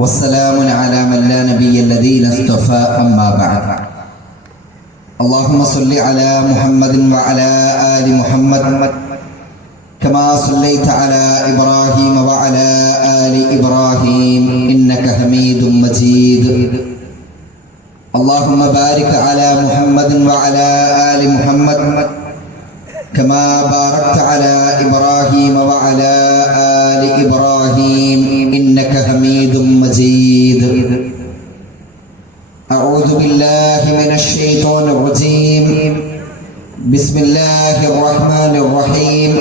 والسلام على من لا نبي الذين اصطفى أما بعد. اللهم صل على محمد وعلى آل محمد كما صليت على إبراهيم وعلى آل إبراهيم إنك حميد مجيد. اللهم بارك على محمد وعلى آل محمد كما باركت على إبراهيم وعلى آل إبراهيم إنك حميد مجيد. أعوذ بالله من الشيطان الرجيم. بسم الله الرحمن الرحيم.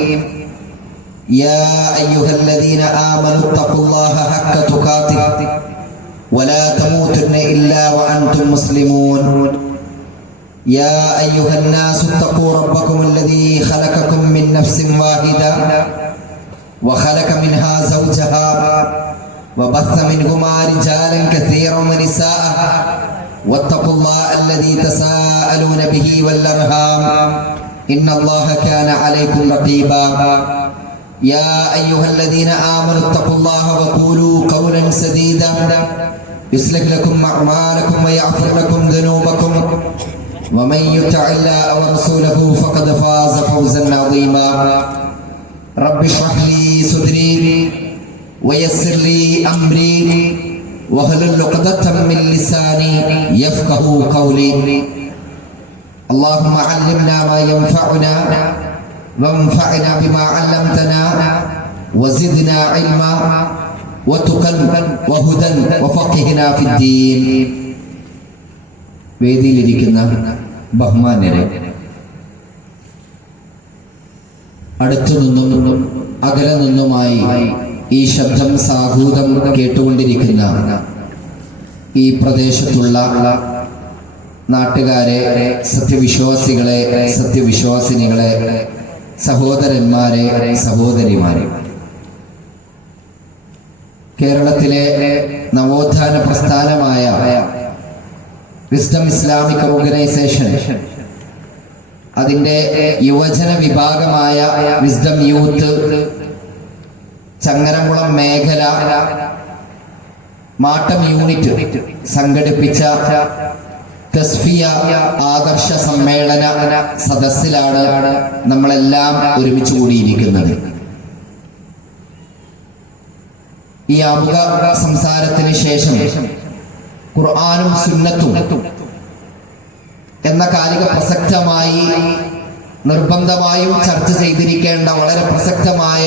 يا أيها الذين آمنوا اتقوا الله حق تقاته ولا تموتن إلا وأنتم مسلمون. يا أيها الناس اتقوا ربكم الذي خلقكم من نفس واحدة وخلق منها زوجها وبث منهما رجالا كثيرا ونساء واتقوا الله الذي تساءلون به والأرحام إن الله كان عليكم رقيبا. يا أيها الذين آمنوا اتقوا الله وقولوا قولا سديدا يصلح لكم أعمالكم ويغفر لكم ذنوبكم ومن يطع الله ورسوله فقد فاز فوزا عظيما. رب اشرح لي صدري ويسر لي أمري واحلل عقدة من لساني يفقهوا قولي. اللهم علمنا ما ينفعنا وانفعنا بما علمتنا وزدنا علما وتقى وهدى وفقهنا في الدين. വേദിയിലിരിക്കുന്ന ബഹുമാന്യരെ, അടുത്തു നിന്നും അകലെ നിന്നുമായി ഈ ശബ്ദം സാഹൂതം കേട്ടുകൊണ്ടിരിക്കുന്ന ഈ പ്രദേശത്തുള്ള നാട്ടുകാരെ, സത്യവിശ്വാസികളെ, സത്യവിശ്വാസിനികളെ, സഹോദരന്മാരെ, സഹോദരിമാരെ, കേരളത്തിലെ നവോത്ഥാന പ്രസ്ഥാനമായ വിസ്ഡം ഇസ്ലാമിക് ഓർഗനൈസേഷൻ, അതിൻ്റെ യുവജന വിഭാഗമായ വിസ്ഡം യൂത്ത് ചങ്ങരംകുളം മേഖല മാട്ടം യൂണിറ്റ് സംഘടിപ്പിച്ച തസ്ഫിയ ആദർശ സമ്മേളന സദസ്സിലാണ് നമ്മളെല്ലാം ഒരുമിച്ച് കൂടിയിരിക്കുന്നത്. ഈ ആമുഖ സംസാരത്തിന് ശേഷം ഖുർആനും സുന്നത്തും എന്ന കാലിക പ്രസക്തമായി നിർബന്ധമായും ചർച്ച ചെയ്തിരിക്കേണ്ട വളരെ പ്രസക്തമായ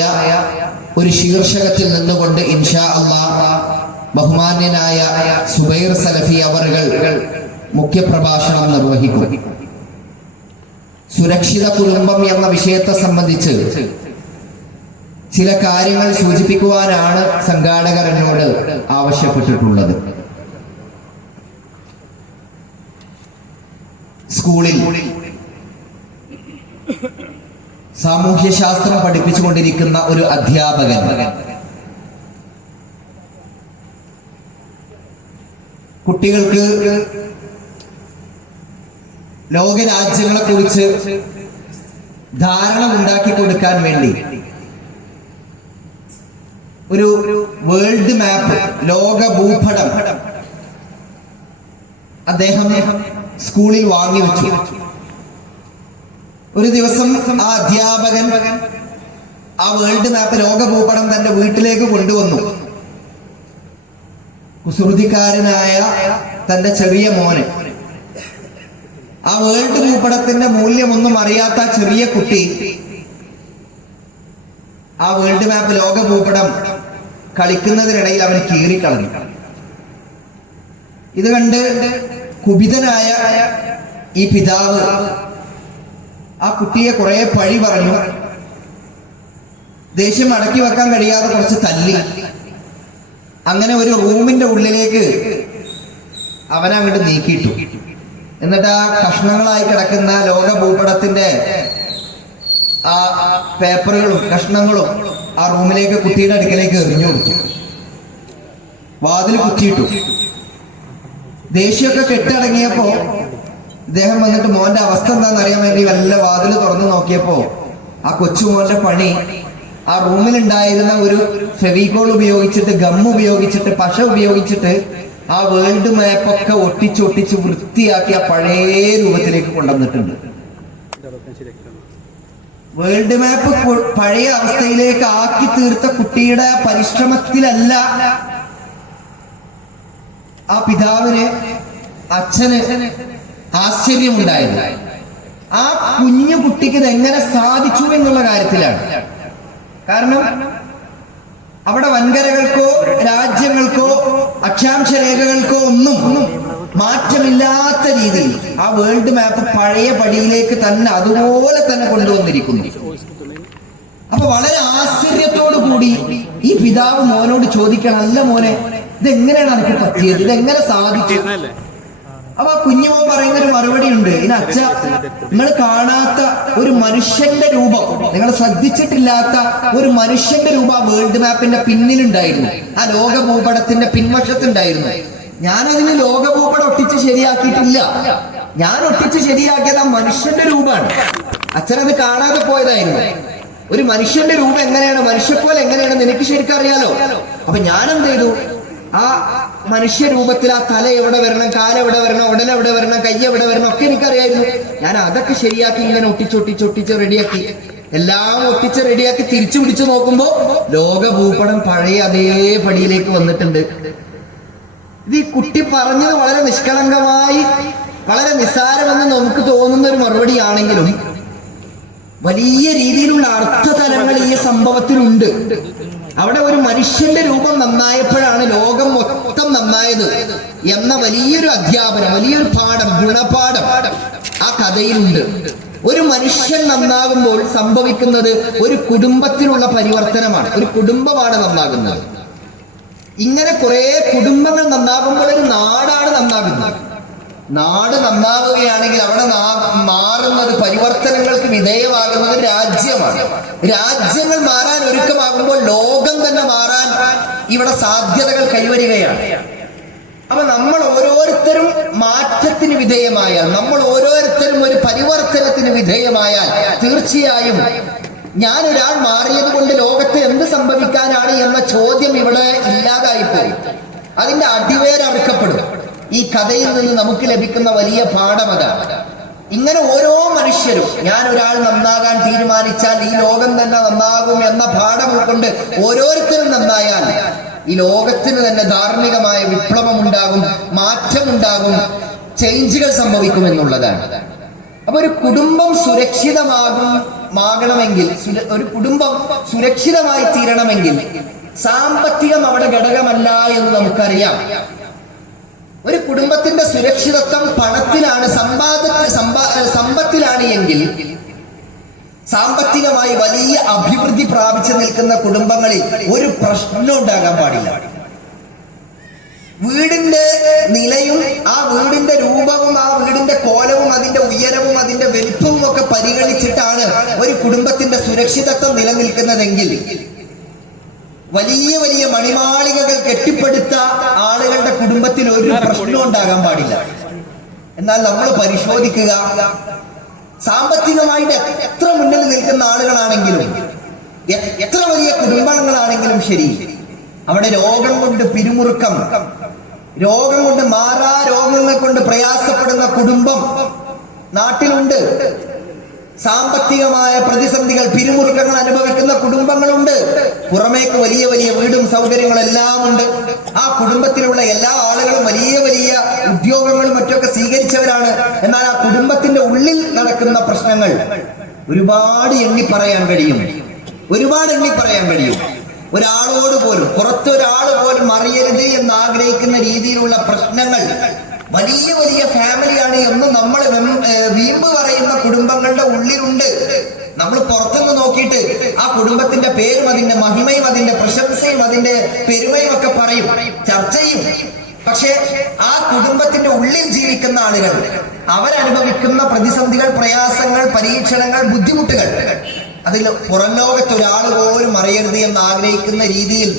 ഒരു ശീർഷകത്തിൽ നിന്നുകൊണ്ട് ഇൻഷാ അല്ലാഹ് ബഹുമാന്യനായ സുബൈർ സലഫി അവറുകൾ മുഖ്യപ്രഭാഷണം നിർവഹിക്കും. സുരക്ഷിത കുടുംബം എന്ന വിഷയത്തെ സംബന്ധിച്ച് ചില കാര്യങ്ങൾ സൂചിപ്പിക്കുവാനാണ് സംഘാടകർ എന്നോട് ആവശ്യപ്പെട്ടിട്ടുള്ളത്. സ്കൂളിൽ സാമൂഹ്യശാസ്ത്രം പഠിപ്പിച്ചുകൊണ്ടിരിക്കുന്ന ഒരു അധ്യാപകൻ കുട്ടികൾക്ക് ലോകരാജ്യങ്ങളെ കുറിച്ച് ധാരണ ഉണ്ടാക്കി കൊടുക്കാൻ വേണ്ടി ഒരു വേൾഡ് മാപ്പ്, ലോക ഭൂപടം അദ്ദേഹം സ്കൂളിൽ വാങ്ങിവെച്ചു. ഒരു ദിവസം ആ അധ്യാപകൻ ആ വേൾഡ് മാപ്പ്, ലോക ഭൂപടം തന്റെ വീട്ടിലേക്ക് കൊണ്ടുവന്നു. കുസൃതിക്കാരനായ തന്റെ ചെറിയ മോന്, ആ വേൾഡ് ഭൂപടത്തിന്റെ മൂല്യമൊന്നും അറിയാത്ത ചെറിയ കുട്ടി ആ വേൾഡ് മാപ്പ്, ലോക ഭൂപടം കളിക്കുന്നതിനിടയിൽ അവൻ കീറിക്കളഞ്ഞു. ഇത് കണ്ട് കുപിതനായ ഈ പിതാവ് ആ കുട്ടിയെ കുറെ പഴി പറഞ്ഞു. ദേഷ്യം അടക്കി വെക്കാൻ കഴിയാതെ കുറച്ച് തല്ലി. അങ്ങനെ ഒരു റൂമിന്റെ ഉള്ളിലേക്ക് അവനെ അങ്ങോട്ട് നീക്കിയിട്ടു. എന്നിട്ട് ആ കഷ്ണങ്ങളായി കിടക്കുന്ന ലോക ഭൂപടത്തിന്റെ ആ പേപ്പറുകളും കഷ്ണങ്ങളും ആ റൂമിലേക്ക് കുട്ടിയുടെ അടുക്കലേക്ക് എറിഞ്ഞു കൊടുത്തു. വാതിൽ കുറ്റിയിട്ടു. ദേഷ്യമൊക്കെ കെട്ടടങ്ങിയപ്പോ ഇദ്ദേഹം വന്നിട്ട് മോന്റെ അവസ്ഥ എന്താണെന്ന് അറിയാൻ വേണ്ടി വല്ല വാതിൽ തുറന്നു നോക്കിയപ്പോ ആ കൊച്ചുമോന്റെ പണി ആ റൂമിലുണ്ടായിരുന്ന ഒരു ഫെവിക്കോൾ ഉപയോഗിച്ചിട്ട്, ഗം ഉപയോഗിച്ചിട്ട്, പശ ഉപയോഗിച്ചിട്ട് ആ വേൾഡ് മാപ്പൊക്കെ ഒട്ടിച്ചൊട്ടിച്ച് വൃത്തിയാക്കി ആ പഴയ രൂപത്തിലേക്ക് കൊണ്ടുവന്നിട്ടുണ്ട്. വേൾഡ് മാപ്പ് പഴയ അവസ്ഥയിലേക്ക് ആക്കി തീർത്ത കുട്ടിയുടെ പരിശ്രമത്തിലല്ല ആ പിതാവിന്, അച്ഛന് ആശ്ചര്യമുണ്ടായത്. ആ കുഞ്ഞു കുട്ടിക്ക് ഇത് എങ്ങനെ സാധിച്ചു എന്നുള്ള കാര്യത്തിലാണ്. കാരണം അവിടെ വൻകരകൾക്കോ രാജ്യങ്ങൾക്കോ അക്ഷാംശ രേഖകൾക്കോ ഒന്നും മാറ്റമില്ലാത്ത രീതിയിൽ ആ വേൾഡ് മാപ്പ് പഴയ പടിയിലേക്ക് തന്നെ അതുപോലെ തന്നെ കൊണ്ടുവന്നിരിക്കുന്നു. അപ്പൊ വളരെ ആശ്ചര്യത്തോടു കൂടി ഈ പിതാവ് മോനോട് ചോദിക്കണം, അല്ല മോനെ, ഇതെങ്ങനെയാണ് എനിക്ക് പറ്റിയത്, ഇതെങ്ങനെ സാധിച്ചു? അപ്പൊ ആ കുഞ്ഞുമോൻ പറയുന്ന ഒരു മറുപടി ഉണ്ട്. അച്ഛ, നിങ്ങൾ കാണാത്ത ഒരു മനുഷ്യന്റെ രൂപം, നിങ്ങൾ ശ്രദ്ധിച്ചിട്ടില്ലാത്ത ഒരു മനുഷ്യന്റെ രൂപം ആ വേൾഡ് മാപ്പിന്റെ പിന്നിലുണ്ടായിരുന്നു, ആ ലോക ഭൂപടത്തിന്റെ പിൻവശത്തുണ്ടായിരുന്നു. ഞാനതിന് ലോക ഭൂപടം ഒട്ടിച്ച് ശരിയാക്കിയിട്ടില്ല. ഞാൻ ഒട്ടിച്ച് ശരിയാക്കിയത് ആ മനുഷ്യന്റെ രൂപമാണ്. അച്ഛനത് കാണാതെ പോയതായിരുന്നു. ഒരു മനുഷ്യന്റെ രൂപം എങ്ങനെയാണ്, മനുഷ്യപ്പോലെ എങ്ങനെയാണെന്ന് എനിക്ക് ശരിക്കും അറിയാലോ. അപ്പൊ ഞാൻ എന്ത് ചെയ്തു, ആ മനുഷ്യരൂപത്തിൽ ആ തല എവിടെ വരണം, കാലെവിടെ വരണം, ഉടലെവിടെ വരണം, കൈ എവിടെ വരണം ഒക്കെ എനിക്കറിയായിരുന്നു. ഞാൻ അതൊക്കെ ശരിയാക്കി ഇങ്ങനെ ഒട്ടിച്ചൊട്ടിച്ചൊട്ടിച്ച് റെഡിയാക്കി, എല്ലാം ഒട്ടിച്ച് റെഡിയാക്കി തിരിച്ചു പിടിച്ചു നോക്കുമ്പോ ലോക ഭൂപടം പഴയ അതേ പടിയിലേക്ക് വന്നിട്ടുണ്ട്. ഇത് ഈ കുട്ടി പറഞ്ഞത് വളരെ നിഷ്കളങ്കമായി, വളരെ നിസ്സാരമെന്ന് നമുക്ക് തോന്നുന്ന ഒരു മറുപടിയാണെങ്കിലും വലിയ രീതിയിലുള്ള അർത്ഥതലങ്ങൾ ഈ സംഭവത്തിലുണ്ട്. അവിടെ ഒരു മനുഷ്യന്റെ രൂപം നന്നായപ്പോഴാണ് ലോകം മൊത്തം നന്നായത് എന്ന വലിയൊരു അധ്യാപനം, വലിയൊരു പാഠം, ഗുണപാഠം ആ കഥയിലുണ്ട്. ഒരു മനുഷ്യൻ നന്നാകുമ്പോൾ സംഭവിക്കുന്നത് ഒരു കുടുംബത്തിനുള്ള പരിവർത്തനമാണ്. ഒരു കുടുംബമാണ് നന്നാകുന്നത്. ഇങ്ങനെ കുറെ കുടുംബങ്ങൾ നന്നാകുമ്പോൾ ഒരു നാടാണ് നന്നാകുന്നത്. നാട് നന്നാവുകയാണെങ്കിൽ അവിടെ മാറുന്നത്, പരിവർത്തനങ്ങൾക്ക് വിധേയമാകുന്നത് രാജ്യമാണ്. രാജ്യങ്ങൾ മാറാൻ ഒരുക്കമാകുമ്പോൾ ലോകം തന്നെ മാറാൻ ഇവിടെ സാധ്യതകൾ കൈവരികയാണ്. അപ്പൊ നമ്മൾ ഓരോരുത്തരും മാറ്റത്തിന് വിധേയമായാൽ, നമ്മൾ ഓരോരുത്തരും ഒരു പരിവർത്തനത്തിന് വിധേയമായാൽ തീർച്ചയായും ഞാൻ ഒരാൾ മാറിയത് കൊണ്ട് ലോകത്ത് എന്ത് സംഭവിക്കാനാണ് എന്ന ചോദ്യം ഇവിടെ ഇല്ലാതായിപ്പോയി. അതിന്റെ അടിവേരറുക്കപ്പെടും. ഈ കഥയിൽ നിന്ന് നമുക്ക് ലഭിക്കുന്ന വലിയ പാഠം അതാണ്. ഇങ്ങനെ ഓരോ മനുഷ്യരും, ഞാൻ ഒരാൾ നന്നാകാൻ തീരുമാനിച്ചാൽ ഈ ലോകം തന്നെ നന്നാകും എന്ന പാഠം ഉൾക്കൊണ്ട് ഓരോരുത്തരും നന്നായാൽ ഈ ലോകത്തിന് തന്നെ ധാർമ്മികമായ വിപ്ലവം ഉണ്ടാകും, മാറ്റമുണ്ടാകും, ചേഞ്ചുകൾ സംഭവിക്കും എന്നുള്ളതാണ്. അപ്പൊ ഒരു കുടുംബം സുരക്ഷിതമാകണമെങ്കിൽ, ഒരു കുടുംബം സുരക്ഷിതമായി തീരണമെങ്കിൽ സാമ്പത്തികം അവിടെ ഘടകമല്ല എന്ന് നമുക്കറിയാം. ഒരു കുടുംബത്തിന്റെ സുരക്ഷിതത്വം പണത്തിലാണ്, സമ്പത്തിലാണ് എങ്കിൽ സാമ്പത്തികമായി വലിയ അഭിവൃദ്ധി പ്രാപിച്ചു നിൽക്കുന്ന കുടുംബങ്ങളിൽ ഒരു പ്രശ്നം ഉണ്ടാകാൻ പാടില്ല. വീടിന്റെ നിലയും ആ വീടിന്റെ രൂപവും ആ വീടിന്റെ കോലവും അതിന്റെ ഉയരവും അതിന്റെ വലിപ്പവും ഒക്കെ പരിഗണിച്ചിട്ടാണ് ഒരു കുടുംബത്തിന്റെ സുരക്ഷിതത്വം നിലനിൽക്കുന്നതെങ്കിൽ വലിയ വലിയ മണിമാളികകൾ കെട്ടിപ്പടുത്ത ആളുകളുടെ കുടുംബത്തിൽ ഒരു പ്രശ്നവും ഉണ്ടാകാൻ പാടില്ല. എന്നാൽ നമ്മൾ പരിശോധിക്കുക, സാമ്പത്തികമായിട്ട് എത്ര മുന്നിൽ നിൽക്കുന്ന ആളുകളാണെങ്കിലും, എത്ര വലിയ കുടുംബങ്ങളാണെങ്കിലും ശരി, അവിടെ രോഗം കൊണ്ട് പിരിമുറുക്കം, രോഗം കൊണ്ട് മാറാ രോഗങ്ങൾ കൊണ്ട് പ്രയാസപ്പെടുന്ന കുടുംബം നാട്ടിലുണ്ട്. സാമ്പത്തികമായ പ്രതിസന്ധികൾ, പിരിമുറുക്കങ്ങൾ അനുഭവിക്കുന്ന കുടുംബങ്ങളുണ്ട്. പുറമേക്ക് വലിയ വലിയ വീടും സൗകര്യങ്ങളെല്ലാം ഉണ്ട്. ആ കുടുംബത്തിലുള്ള എല്ലാ ആളുകളും വലിയ വലിയ ഉദ്യോഗങ്ങളും മറ്റൊക്കെ സ്വീകരിച്ചവരാണ്. എന്നാൽ ആ കുടുംബത്തിന്റെ ഉള്ളിൽ നടക്കുന്ന പ്രശ്നങ്ങൾ ഒരുപാട് എണ്ണി പറയാൻ കഴിയും. ഒരാളോട് പോലും, പുറത്തൊരാൾ പോലും അറിയരുത് എന്ന് ആഗ്രഹിക്കുന്ന രീതിയിലുള്ള പ്രശ്നങ്ങൾ വലിയ വലിയ ഫാമിലിയാണ് എന്ന് നമ്മൾ വീമ്പ് പറയുന്ന കുടുംബങ്ങളുടെ ഉള്ളിലുണ്ട്. നമ്മൾ പുറത്തുനിന്ന് നോക്കിയിട്ട് ആ കുടുംബത്തിന്റെ പേരും അതിന്റെ മഹിമയും അതിന്റെ പ്രശംസയും അതിന്റെ പെരുമയും ഒക്കെ പറയും, ചർച്ച ചെയ്യും. പക്ഷെ ആ കുടുംബത്തിന്റെ ഉള്ളിൽ ജീവിക്കുന്ന ആളുകൾ അവരനുഭവിക്കുന്ന പ്രതിസന്ധികൾ, പ്രയാസങ്ങൾ, പരീക്ഷണങ്ങൾ, ബുദ്ധിമുട്ടുകൾ അതിൽ പുറം ലോകത്ത് ഒരാൾ പോലും അറിയരുത് എന്ന് ആഗ്രഹിക്കുന്ന രീതിയിൽ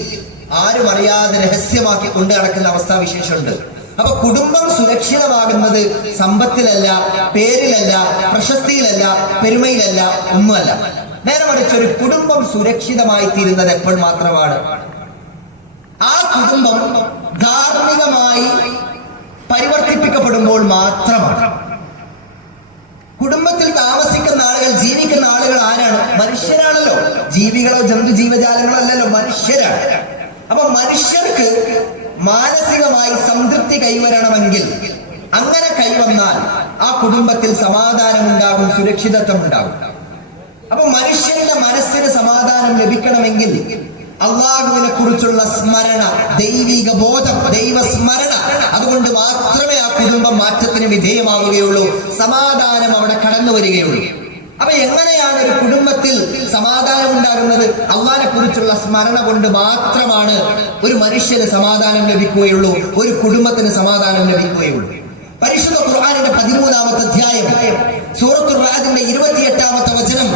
ആരും അറിയാതെ രഹസ്യമാക്കി കൊണ്ടു നടക്കുന്ന അവസ്ഥാവിശേഷമുണ്ട്. അപ്പൊ കുടുംബം സുരക്ഷിതമാകുന്നത് സമ്പത്തിലല്ല, പേരിലല്ല, പ്രശസ്തിയിലല്ല, പെരുമയിലല്ല, ഒന്നുമല്ല. നേരെ മറിച്ച് ഒരു കുടുംബം സുരക്ഷിതമായി തീരുന്നത് എപ്പോൾ മാത്രമാണ്? ആ കുടുംബം ധാർമ്മികമായി പരിവർത്തിപ്പിക്കപ്പെടുമ്പോൾ മാത്രമാണ്. കുടുംബത്തിൽ താമസിക്കുന്ന ആളുകൾ, ജീവിക്കുന്ന ആളുകൾ ആരാണ്? മനുഷ്യരാണല്ലോ. ജീവികളോ ജന്തു ജീവജാലങ്ങളോ അല്ലല്ലോ, മനുഷ്യരാണ്. അപ്പൊ മനുഷ്യർക്ക് മാനസികമായി സംതൃപ്തി കൈവരണമെങ്കിൽ, അങ്ങനെ കൈവന്നാൽ ആ കുടുംബത്തിൽ സമാധാനം ഉണ്ടാകും, സുരക്ഷിതത്വം ഉണ്ടാകും. അപ്പൊ മനുഷ്യന്റെ മനസ്സിന് സമാധാനം ലഭിക്കണമെങ്കിൽ അള്ളാഹുവിനെ കുറിച്ചുള്ള സ്മരണ, ദൈവിക ബോധം, ദൈവസ്മരണ, അതുകൊണ്ട് മാത്രമേ ആ കുടുംബം മാറ്റത്തിന് വിധേയമാവുകയുള്ളൂ, സമാധാനം അവിടെ കടന്നു വരികയുള്ളൂ. അപ്പൊ എങ്ങനെയാണ് ഒരു കുടുംബത്തിൽ സമാധാനം ഉണ്ടാകുന്നത്? അള്ളാഹിനെ കുറിച്ചുള്ള സ്മരണ കൊണ്ട് മാത്രമാണ് ഒരു മനുഷ്യന് സമാധാനം ലഭിക്കുകയുള്ളൂ, ഒരു കുടുംബത്തിന് സമാധാനം ലഭിക്കുകയുള്ളൂ. പരിശുദ്ധ ഖുർആനിന്റെ 13-ാമത്തെ അധ്യായം സൂറത്തുൽ റഅദിന്റെ 28-ാമത്തെ വചനം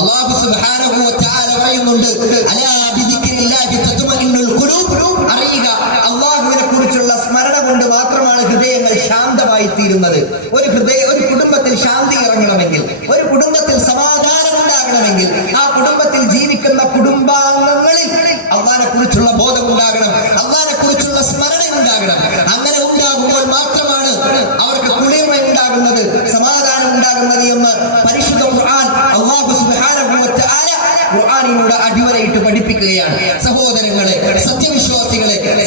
അല്ലാഹു സുബ്ഹാനഹു വ തആല പറയുന്നുണ്ട്, അലാ ബിദിക്രില്ലാഹി തത്മഇന്നുൽ ഖുലൂബ്. അറിയുക, അല്ലാഹുവിനെ കുറിച്ചുള്ള സ്മരണ കൊണ്ട് മാത്രമാണ് ഹൃദയങ്ങൾ ശാന്തമായി തീരുന്നത്. ഒരു കുടുംബത്തിൽ ശാന്തി ഇറങ്ങണമെങ്കിൽ, ഒരു കുടുംബത്തിൽ സമാധാനം ഉണ്ടാകണമെങ്കിൽ, ആ കുടുംബത്തിൽ ജീവിക്കുന്ന കുടുംബാംഗങ്ങളിൽ അല്ലാഹുവിനെ കുറിച്ചുള്ള ബോധം ഉണ്ടാകണം, അല്ലാഹുവിനെ കുറിച്ചുള്ള സ്മരണ ഉണ്ടാകണം. അങ്ങനെ ഉണ്ടാകുമ്പോൾ മാത്രമാണ് അവർക്ക് കുളിർമ ഉണ്ടാകുന്നത്, സമാധാനം ഉണ്ടാകുന്നത് എന്ന് പരിശുദ്ധ ഖുർആൻ അല്ലാഹു സുബ്ഹാനഹു വ തആല ഖുർആനിലൂടെ അടിവരയിട്ട് പഠിപ്പിക്കുകയാണ്. സഹോദരങ്ങളെ,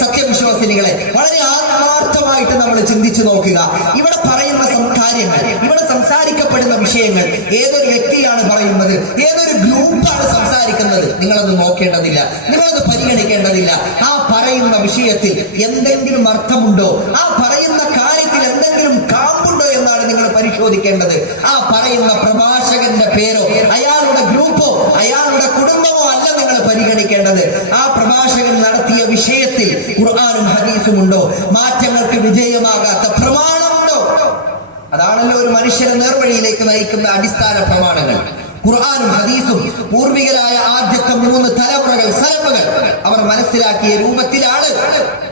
സത്യവിശ്വാസിനികളെ, വളരെ ആത്മാർത്ഥമായിട്ട് നമ്മൾ ചിന്തിച്ചു നോക്കുക. ഇവിടെ പറയുന്ന കാര്യങ്ങൾ, ഇവിടെ സംസാരിക്കപ്പെടുന്ന വിഷയങ്ങൾ ഏതൊരു വ്യക്തിയാണ് പറയുന്നത്, ഏതൊരു ഗ്രൂപ്പാണ് സംസാരിക്കുന്നത്, നിങ്ങളത് നോക്കേണ്ടതില്ല, നിങ്ങളത് പരിഗണിക്കേണ്ടതില്ല. ആ പറയുന്ന വിഷയത്തിൽ എന്തെങ്കിലും അർത്ഥമുണ്ടോ, ആ പറയുന്ന കാര്യത്തിൽ എന്തെങ്കിലും കാമ്പുണ്ടോ എന്നാണ് നിങ്ങൾ പരിശോധിക്കേണ്ടത്. ആ പറയുന്ന പ്രഭാഷകന്റെ പേരോ അയാളുടെ ഗ്രൂപ്പോ അയാളുടെ കുടുംബമോ അല്ല നിങ്ങൾ പരിഗണിക്കേണ്ടത്. ആ പ്രഭാഷകൻ നടത്തിയ വിഷയത്തിൽ ഖുർആനും ഹദീസും ഉണ്ടോ, മാറ്റങ്ങൾക്ക് വിധേയമാകാത്ത പ്രമാണമുണ്ടോ? അതാണല്ലോ ഒരു മനുഷ്യനെ നേർവഴിയിലേക്ക് നയിക്കുന്ന അടിസ്ഥാന പ്രമാണങ്ങൾ. ഖുർആനും ഹദീസും പൂർവികരായ ആദ്യത്തെ 3 തലമുറകൾ, സലഫുകൾ അവർ മനസ്സിലാക്കിയ രൂപത്തിലാണ്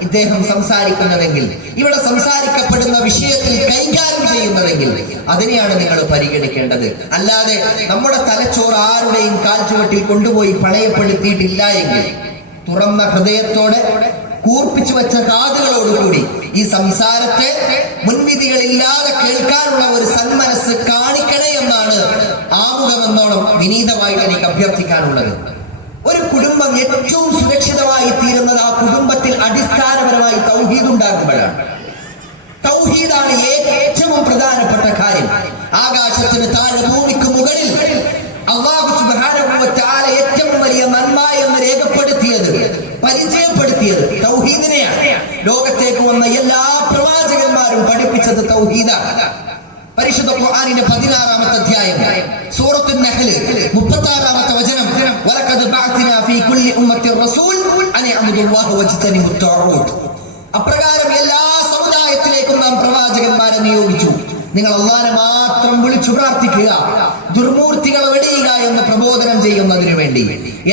ഇദ്ദേഹം സംസാരിക്കുന്നതെങ്കിൽ, ഇവിടെ സംസാരിക്കപ്പെടുന്ന വിഷയത്തിൽ കൈകാര്യം ചെയ്യുന്നതെങ്കിൽ അതിനെയാണ് നിങ്ങൾ പരിഗണിക്കേണ്ടത്. അല്ലാതെ നമ്മുടെ തലച്ചോറ് ആരുടെയും കാൽച്ചുവട്ടിൽ കൊണ്ടുപോയി പണയപ്പെടുത്തിയിട്ടില്ല എങ്കിൽ, തുറന്ന ഹൃദയത്തോടെ കൂർപ്പിച്ചു വെച്ച കാതുകളോടുകൂടി ഈ സംസാരത്തെ മുൻവിധികളില്ലാതെ കേൾക്കാനുള്ള ഒരു സന്മനസ് കാണിക്കണേ എന്നാണ് ആമുഖമെന്നോണം വിനീതമായിട്ട് എനിക്ക് അഭ്യർത്ഥിക്കാനുള്ളത്. ഒരു കുടുംബം ഏറ്റവും സുരക്ഷിതമായി തീരുന്നത് ആ കുടുംബത്തിൽ അടിസ്ഥാനപരമായി തൗഹീദ് ഉണ്ടാകുമ്പോഴാണ്. തൗഹീദാണ് ഏറ്റവും പ്രധാനപ്പെട്ട കാര്യം. ആകാശത്തിന് താഴെ ഭൂമിക്ക് മുകളിൽ അല്ലാഹു സുബ്ഹാനഹു വ തആല ഏറ്റവും വലിയ നന്മ എന്ന് രേഖപ്പെടുത്തിയത്, പരിചയപ്പെടുത്തിയത് തൗഹീദിനെയാണ്. ലോകത്തേക്ക് വന്ന എല്ലാ പ്രവാചകന്മാരും പഠിപ്പിച്ചത് തൗഹീദാണ്. പരിശുദ്ധ ഖുർആനിന്റെ 16-ാമത്തെ അധ്യായം സൂറത്തുൻ നഹ്ൽ 36-ാമത്തെ വചനം, വലഖദ് ബഅത്നാ ഫീ കുല്ലി ഉമ്മത്തിൻ റസൂൽ അൻ യഅബ്ദുല്ലാഹ വജ്തനിബുത് തഅൂത്. അപ്രകാരം എല്ലാ സമുദായത്തിലേക്കും നാം പ്രവാചകന്മാരെ നിയോഗിച്ചു, നിങ്ങൾ അല്ലാഹുവിനെ മാത്രം വിളിച്ചു പ്രാർത്ഥിക്കുക, ദുർമൂർത്തികളെ വെടിയുക എന്ന് പ്രബോധനം ചെയ്യുന്നതിനു വേണ്ടി.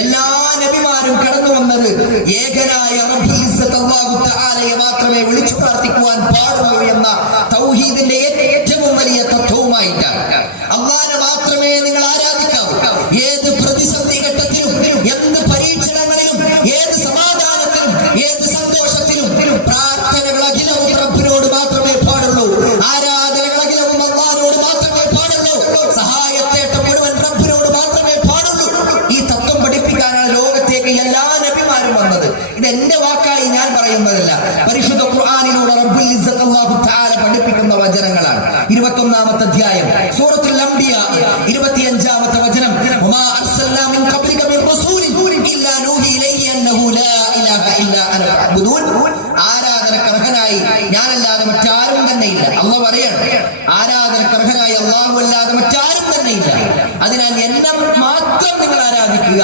എല്ലാ നബിമാരും കടന്നു വന്നത് ഏകനായ റബ്ബുൽ ഇസ്സത്ത് അല്ലാഹു തആലയെ മാത്രമേ വിളിച്ചു പ്രാർത്ഥിക്കുവാൻ പാടുള്ളൂ എന്ന തൗഹീദിന്റെ ഏറ്റവും വലിയ തത്വവുമായിട്ടാണ്. അല്ലാഹുവിനെ മാത്രമേ നിങ്ങൾ ആരാധിക്കാവൂ. ഏത് പ്രതിസന്ധി ഘട്ടത്തിലും, എന്ത് പരീക്ഷണങ്ങളിലും, ഏത് സമാധാനത്തിലും, ഏത് സന്തോഷത്തിലും പ്രാർത്ഥനകൾ അഖിലവും റബ്ബിനോട് മാത്രമേ പാടുള്ളൂ. ആരാധനകൾ അഖിലവും അല്ലാഹുവിനോട് മാത്രമേ പാടുള്ളൂ. സഹായത്തേട്ടം മുഴുവൻ റബ്ബിനോട് മാത്രമേ പാടുള്ളൂ. ഈ തത്വം പഠിപ്പിക്കാനാണ് ലോകത്തേക്ക് എല്ലാ നബിമാരും വന്നത്. ഇത് എന്റെ വാക്കായി ഞാൻ പറയുന്നതല്ല, പരിശുദ്ധ ഖുർആനിലൂടെ റബ്ബുൽ ഇസ്സത്ത് അല്ലാഹു തആല പഠിപ്പിക്കുന്ന വചനങ്ങളാണ്. 21-ാമത്തെ അധ്യായം സൂറത്തുൽ അംബിയ 25-ാമത്തെ വചനം, വമാ അർസൽനാ മിൻ ഖബ്ലിക മിർ റസൂലിൻ ഇല്ലാ നൂഹി ഇലൈഹി അന്നഹു ലാ ഇലാഹ ഇല്ലാ അന ഫഅബ്ദൂൻ. ആരാധനക്കർഹനായി ഞാനല്ലാതെ മറ്റാരും തന്നെയില്ല. അല്ലാഹു പറയാണ്, ആരാധനക്കർഹനായി അല്ലാഹു അല്ലാതെ മറ്റാരും തന്നെയില്ല, അതിനാൽ എന്നെ മാത്രം നിങ്ങൾ ആരാധിക്കുക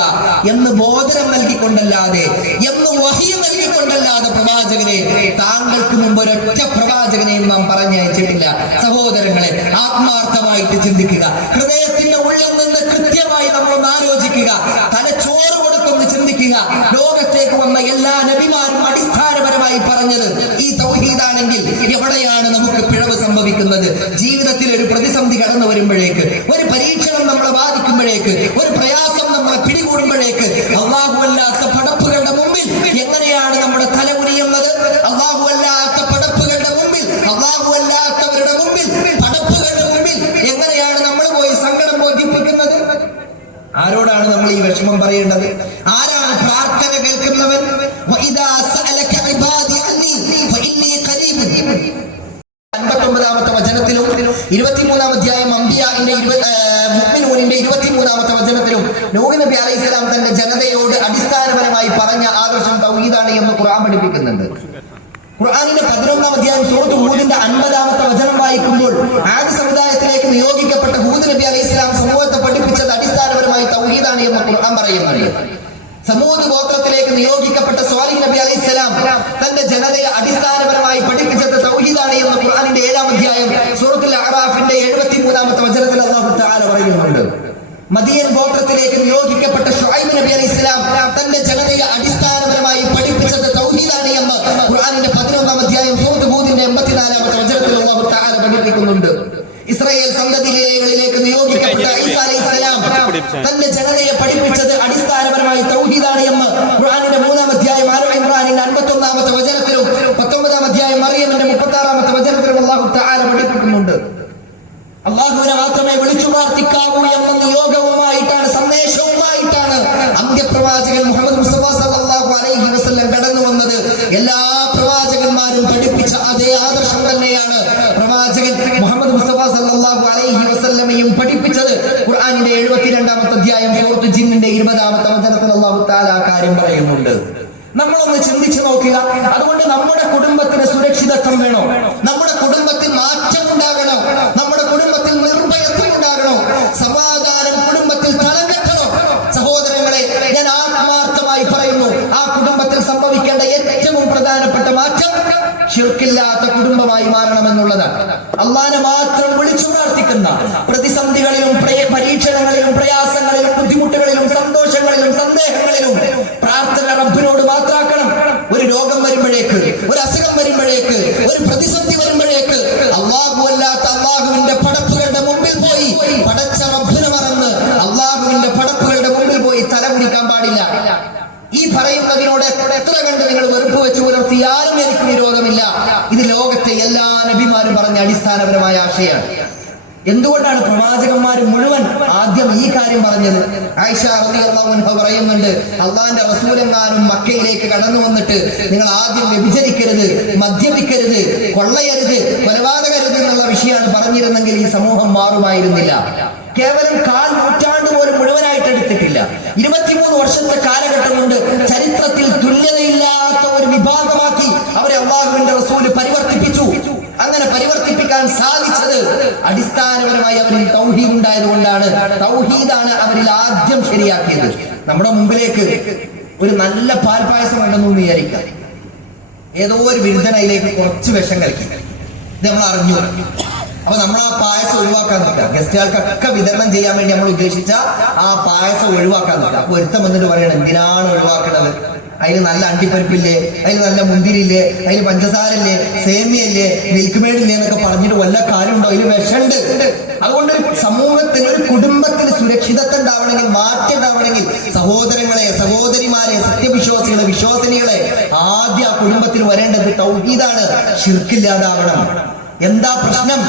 എന്ന് ബോധനം നൽകിക്കൊണ്ടല്ലാതെ, എന്ന് വഹി നൽകിക്കൊണ്ടല്ലാതെ പ്രവാചകനെ, താങ്കൾക്ക് മുമ്പ് ഒരൊറ്റ പ്രവാചകനെയും നാം പറഞ്ഞയച്ചിട്ടില്ല. സഹോദരങ്ങളെ, ആത്മാർത്ഥമായിട്ട് ചിന്തിക്കുക. ഹൃദയത്തിന്റെ ഉള്ളിൽ നിന്ന് കൃത്യമായി നമ്മളൊന്ന് ആലോചിക്കുക. തലച്ചോറ് കൊടുക്കൊന്ന് ചിന്തിക്കുക. ലോകത്തേക്ക് വന്ന എല്ലാ നബിമാരും അടിസ്ഥാനപരമായി പറഞ്ഞത് ഈ തൗഹീദാണെങ്കിൽ എവിടെയാണ് നമുക്ക് പിഴവ് സംഭവിക്കുന്നത്? ജീവിതത്തിൽ ഒരു പ്രതിസന്ധി കടന്നു വരുമ്പോഴേക്ക്, ഒരു പരീക്ഷണം നമ്മളെ ബാധിക്കുമ്പോഴേക്ക്, ഒരു പ്രയാസം പിടികൂടുമ്പോഴേക്ക് അള്ളാഹു അല്ലാത്ത പടപ്പുകളുടെ മുമ്പിൽ എങ്ങനെയാണ് നമ്മുടെ തല ഉരിയുന്നത്? അള്ളാഹു അല്ലാത്ത പടപ്പുകളുടെ മുമ്പിൽ, അള്ളാഹു അല്ലാത്തവരുടെ മുമ്പിൽ, പടപ്പുകളുടെ മുമ്പിൽ എങ്ങനെയാണ് നമ്മൾ പോയി സങ്കടം ബോധിപ്പിക്കുന്നത്? ആരോടാണ് നമ്മൾ ഈ വിഷമം പറയേണ്ടത്? ആരാണ് പ്രാർത്ഥന കേൾക്കുന്നവൻ? 59-ാമത്തെ വചനത്തിലും 23-ാം അധ്യായം അംബിയാഇന്റെ മുഅ്മിനൂനിന്റെ 23-ാമത്തെ വചനത്തിലും നൂഹ് നബി അലൈഹിസ്സലാം തന്റെ ജനതയോട് അടിസ്ഥാനപരമായി പറഞ്ഞ ആദർശം തൗഹീദാണ് എന്ന് ഖുർആൻ പഠിപ്പിക്കുന്നുണ്ട്. ഖുർആനിന്റെ 11-ാം അധ്യായം സൂറത്ത് ഹൂദിന്റെ 50-ാമത്തെ വചനം വായിക്കുമ്പോൾ ആദ് സമുദായത്തിലേക്ക് നിയോഗിക്കപ്പെട്ട ഹൂദ് നബി അലൈഹിസ്സലാം സമൂഹത്തെ പഠിപ്പിച്ചത് അടിസ്ഥാനപരമായി തൗഹീദാണ് എന്ന് ഖുർആൻ പറയുന്നുണ്ട്. സമൂദ് ഗോത്രത്തിലേക്ക് നിയോഗിക്കപ്പെട്ട സ്വാലിഹ് നബി അലൈഹിസ്സലാം തന്റെ ജനതയെ അടിസ്ഥാനപരമായി പഠിപ്പിച്ചത് തൗഹീദാണ് എന്ന് ഖുർആനിന്റെ 7-ാം അധ്യായം സൂറത്തുൽ അഅറാഫിന്റെ 73-ാമത്തെ വചനത്തിൽ അല്ലാഹു തആല പറയുന്നുണ്ട്. മദിയൻ ഗോത്രത്തിലേക്ക് നിയോഗിക്കപ്പെട്ട ശുഐബ് നബി അലൈഹിസ്സലാം തന്റെ ജനതയെ അടിസ്ഥാനപരമായി പഠിപ്പിച്ചത് തൗഹീദാണ് എന്ന് ഖുർആനിന്റെ 11-ാം അധ്യായം സൂറത്ത് ഹൂദിന്റെ 84-ാമത്തെ വചനത്തിൽ അല്ലാഹു തആല പഠിപ്പിക്കുന്നുണ്ട്. ഇസ്രായേൽ സന്തതികളിലേക്ക് നിയോഗിക്കപ്പെട്ട ഈസാ അലൈഹിസ്സലാം തന്റെ ജനതയെ പഠിപ്പിച്ചത് അടിസ്ഥാനപരമായി തൗഹീദാണ് എന്ന് ഖുർആനിന്റെ 3-ാം അധ്യായം ആൽ ഇംറാനിന്റെ 51-ാമത്തെ വചനത്തിലും 19-ാം അധ്യായം മറിയമിന്റെ 36-ാമത്തെ വചനത്തിലും അല്ലാഹു തആല പഠിപ്പിക്കുന്നുണ്ട്. അള്ളാഹുവിനെ മാത്രമേ വിളിച്ചു പ്രാർത്ഥിക്കാവൂ എന്ന നിയോഗവുമായിട്ടാണ്, സന്ദേശവുമായിട്ടാണ് അന്ത്യപ്രവാചകൻ മുഹമ്മദ് മുസ്തഫ സല്ലല്ലാഹു അലൈഹി വസല്ലം കടന്നു വന്നത്. എല്ലാ പ്രവാചകന്മാരും പഠിപ്പിച്ച അതേ ആദർശം തന്നെയാണ് പ്രവാചകൻ മുഹമ്മദ് മുസ്തഫ സല്ലല്ലാഹു അലൈഹി വസല്ലമയും പഠിപ്പിച്ചത്. ഖുർആനിന്റെ 72-ാമത്തെ അധ്യായം സൂറത്ത് ജിന്നിന്റെ 20-ാമത്തെ വചനത്തിൽ അല്ലാഹു തആല ആ കാര്യം പറയുന്നുണ്ട്. നമ്മളൊന്ന് ചിന്തിച്ചു നോക്കുക. അതുകൊണ്ട് നമ്മുടെ കുടുംബത്തിന് സുരക്ഷിതത്വം വേണോ? നമ്മുടെ കുടുംബത്തിൽ മാറ്റം ഉണ്ടാകണോ? നമ്മുടെ കുടുംബത്തിൽ നിർഭയത്വം ഉണ്ടാകണോ? സമാധാനം കുടുംബത്തിൽ തളം കെട്ടണോ? സഹോദരങ്ങളെ, ഞാൻ ആത്മാർത്ഥമായി പറയുന്നു, ആ കുടുംബത്തിൽ സംഭവിക്കേണ്ട ഏറ്റവും പ്രധാനപ്പെട്ട മാറ്റം ശിർക്കില്ലാത്ത കുടുംബമായി മാറണമെന്നുള്ളതാണ്. അള്ളാഹനെ മാത്രം വിളിച്ചു പ്രാർത്ഥിക്കുന്ന, പ്രതിസന്ധികളിലും പരീക്ഷണങ്ങളിലും പ്രയാസങ്ങളിലും ബുദ്ധിമുട്ടുകളിലും സന്തോഷങ്ങളിലും സന്ദേഹങ്ങളിലും പ്രാർത്ഥന റബ്ബിനോട് മാത്രാക്കണം. ഒരു രോഗം വരുമ്പോഴേക്ക്, ഒരു അസുഖം വരുമ്പോഴേക്ക്, ഒരു പ്രതിസന്ധി വരുമ്പോഴേക്ക് അള്ളാഹു അല്ലാത്ത അള്ളാഹുവിന്റെ പടപ്പുകളുടെ മുമ്പിൽ പോയി, പടച്ച റബ്ബിനെ മറന്ന് അള്ളാഹുവിന്റെ പടപ്പുകളുടെ മുമ്പിൽ പോയി തല കുടിക്കാൻ പാടില്ല. ഈ പറയുന്നതിനോട് എത്ര കണ്ട് നിങ്ങൾ വെറുപ്പ് വെച്ച് പുലർത്തിയാലും എനിക്ക് വിരോധമില്ല. ഇത് ലോകത്തെ എല്ലാ നബിമാരും പറഞ്ഞ അടിസ്ഥാനപരമായ ആശയമാണ്. എന്തുകൊണ്ടാണ് പ്രവാചകന്മാർ മുഴുവൻ ആദ്യം ഈ കാര്യം പറഞ്ഞത്? ആയിഷ റളിയല്ലാഹു അൻഹ പറയുന്നുണ്ട്, അള്ളാന്റെ റസൂലെങ്ങാനും മക്കയിലേക്ക് കടന്നു വന്നിട്ട് നിങ്ങൾ ആദ്യം വ്യഭിചരിക്കരുത്, മദ്യപിക്കരുത്, കൊള്ളയരുത്, കൊലപാതകരുത് എന്നുള്ള വിഷയമാണ് പറഞ്ഞിരുന്നെങ്കിൽ ഈ സമൂഹം മാറുമായിരുന്നില്ല. കേവലം 1/4 നൂറ്റാണ്ട് പോലും മുഴുവനായിട്ട് എടുത്തിട്ടില്ല. 23 വർഷത്തെ കാലഘട്ടം കൊണ്ട് ചരിത്രത്തിൽ തുല്യതയില്ലാത്ത ഒരു വിഭാഗമാക്കി അവരെ അള്ളാഹുവിന്റെ റസൂല് പരിവർത്തിപ്പിച്ചു. അങ്ങനെ പരിവർത്തിപ്പിക്കാൻ സാധിച്ചത് അടിസ്ഥാനപരമായി അവരിൽ തൗഹീദ് ഉണ്ടായത് കൊണ്ടാണ്. തൗഹീദാണ് അവരിൽ ആദ്യം ശരിയാക്കിയത്. നമ്മുടെ മുമ്പിലേക്ക് ഒരു നല്ല പാൽപായസം ഉണ്ടെന്ന് വിചാരിക്കാം. ഏതോ ഒരു വിരുദ്ധനയിലേക്ക് കുറച്ച് വിഷം കലക്കി, ഇത് നമ്മൾ അറിഞ്ഞു. അപ്പൊ നമ്മൾ ആ പായസം ഒഴിവാക്കാൻ നിൽക്കുക. ഗസ്റ്റുകൾക്കൊക്കെ വിതരണം ചെയ്യാൻ വേണ്ടി നമ്മൾ ഉദ്ദേശിച്ച ആ പായസം ഒഴിവാക്കാൻ നിൽക്കുക. അപ്പൊ ഒരുത്തം വന്നിട്ട് പറയണം, എന്തിനാണ് ഒഴിവാക്കണത്? അതിന് നല്ല അണ്ടിപ്പരിപ്പില്ലേ, അതിന് നല്ല മുന്തിരില്ലേ, അതിന് പഞ്ചസാരല്ലേ, സേമിയല്ലേ, മിൽക്ക് മെയ്ഡില്ലേ എന്നൊക്കെ പറഞ്ഞിട്ട് വല്ല കാര്യമുണ്ടോ? അതിന് വിഷമുണ്ട്. അതുകൊണ്ട് സമൂഹത്തിന്, ഒരു കുടുംബത്തിന് സുരക്ഷിതത്വം ഉണ്ടാവണമെങ്കിൽ, മാറ്റം ഉണ്ടാവണമെങ്കിൽ, സഹോദരങ്ങളെ, സഹോദരിമാരെ, സത്യവിശ്വാസികളെ, വിശ്വാസിനികളെ, ആദ്യം ആ കുടുംബത്തിൽ വരേണ്ടത് തൗഹീദാണ്. ശിർക്കില്ലാതാവണം. എന്താ പ്രശ്നം?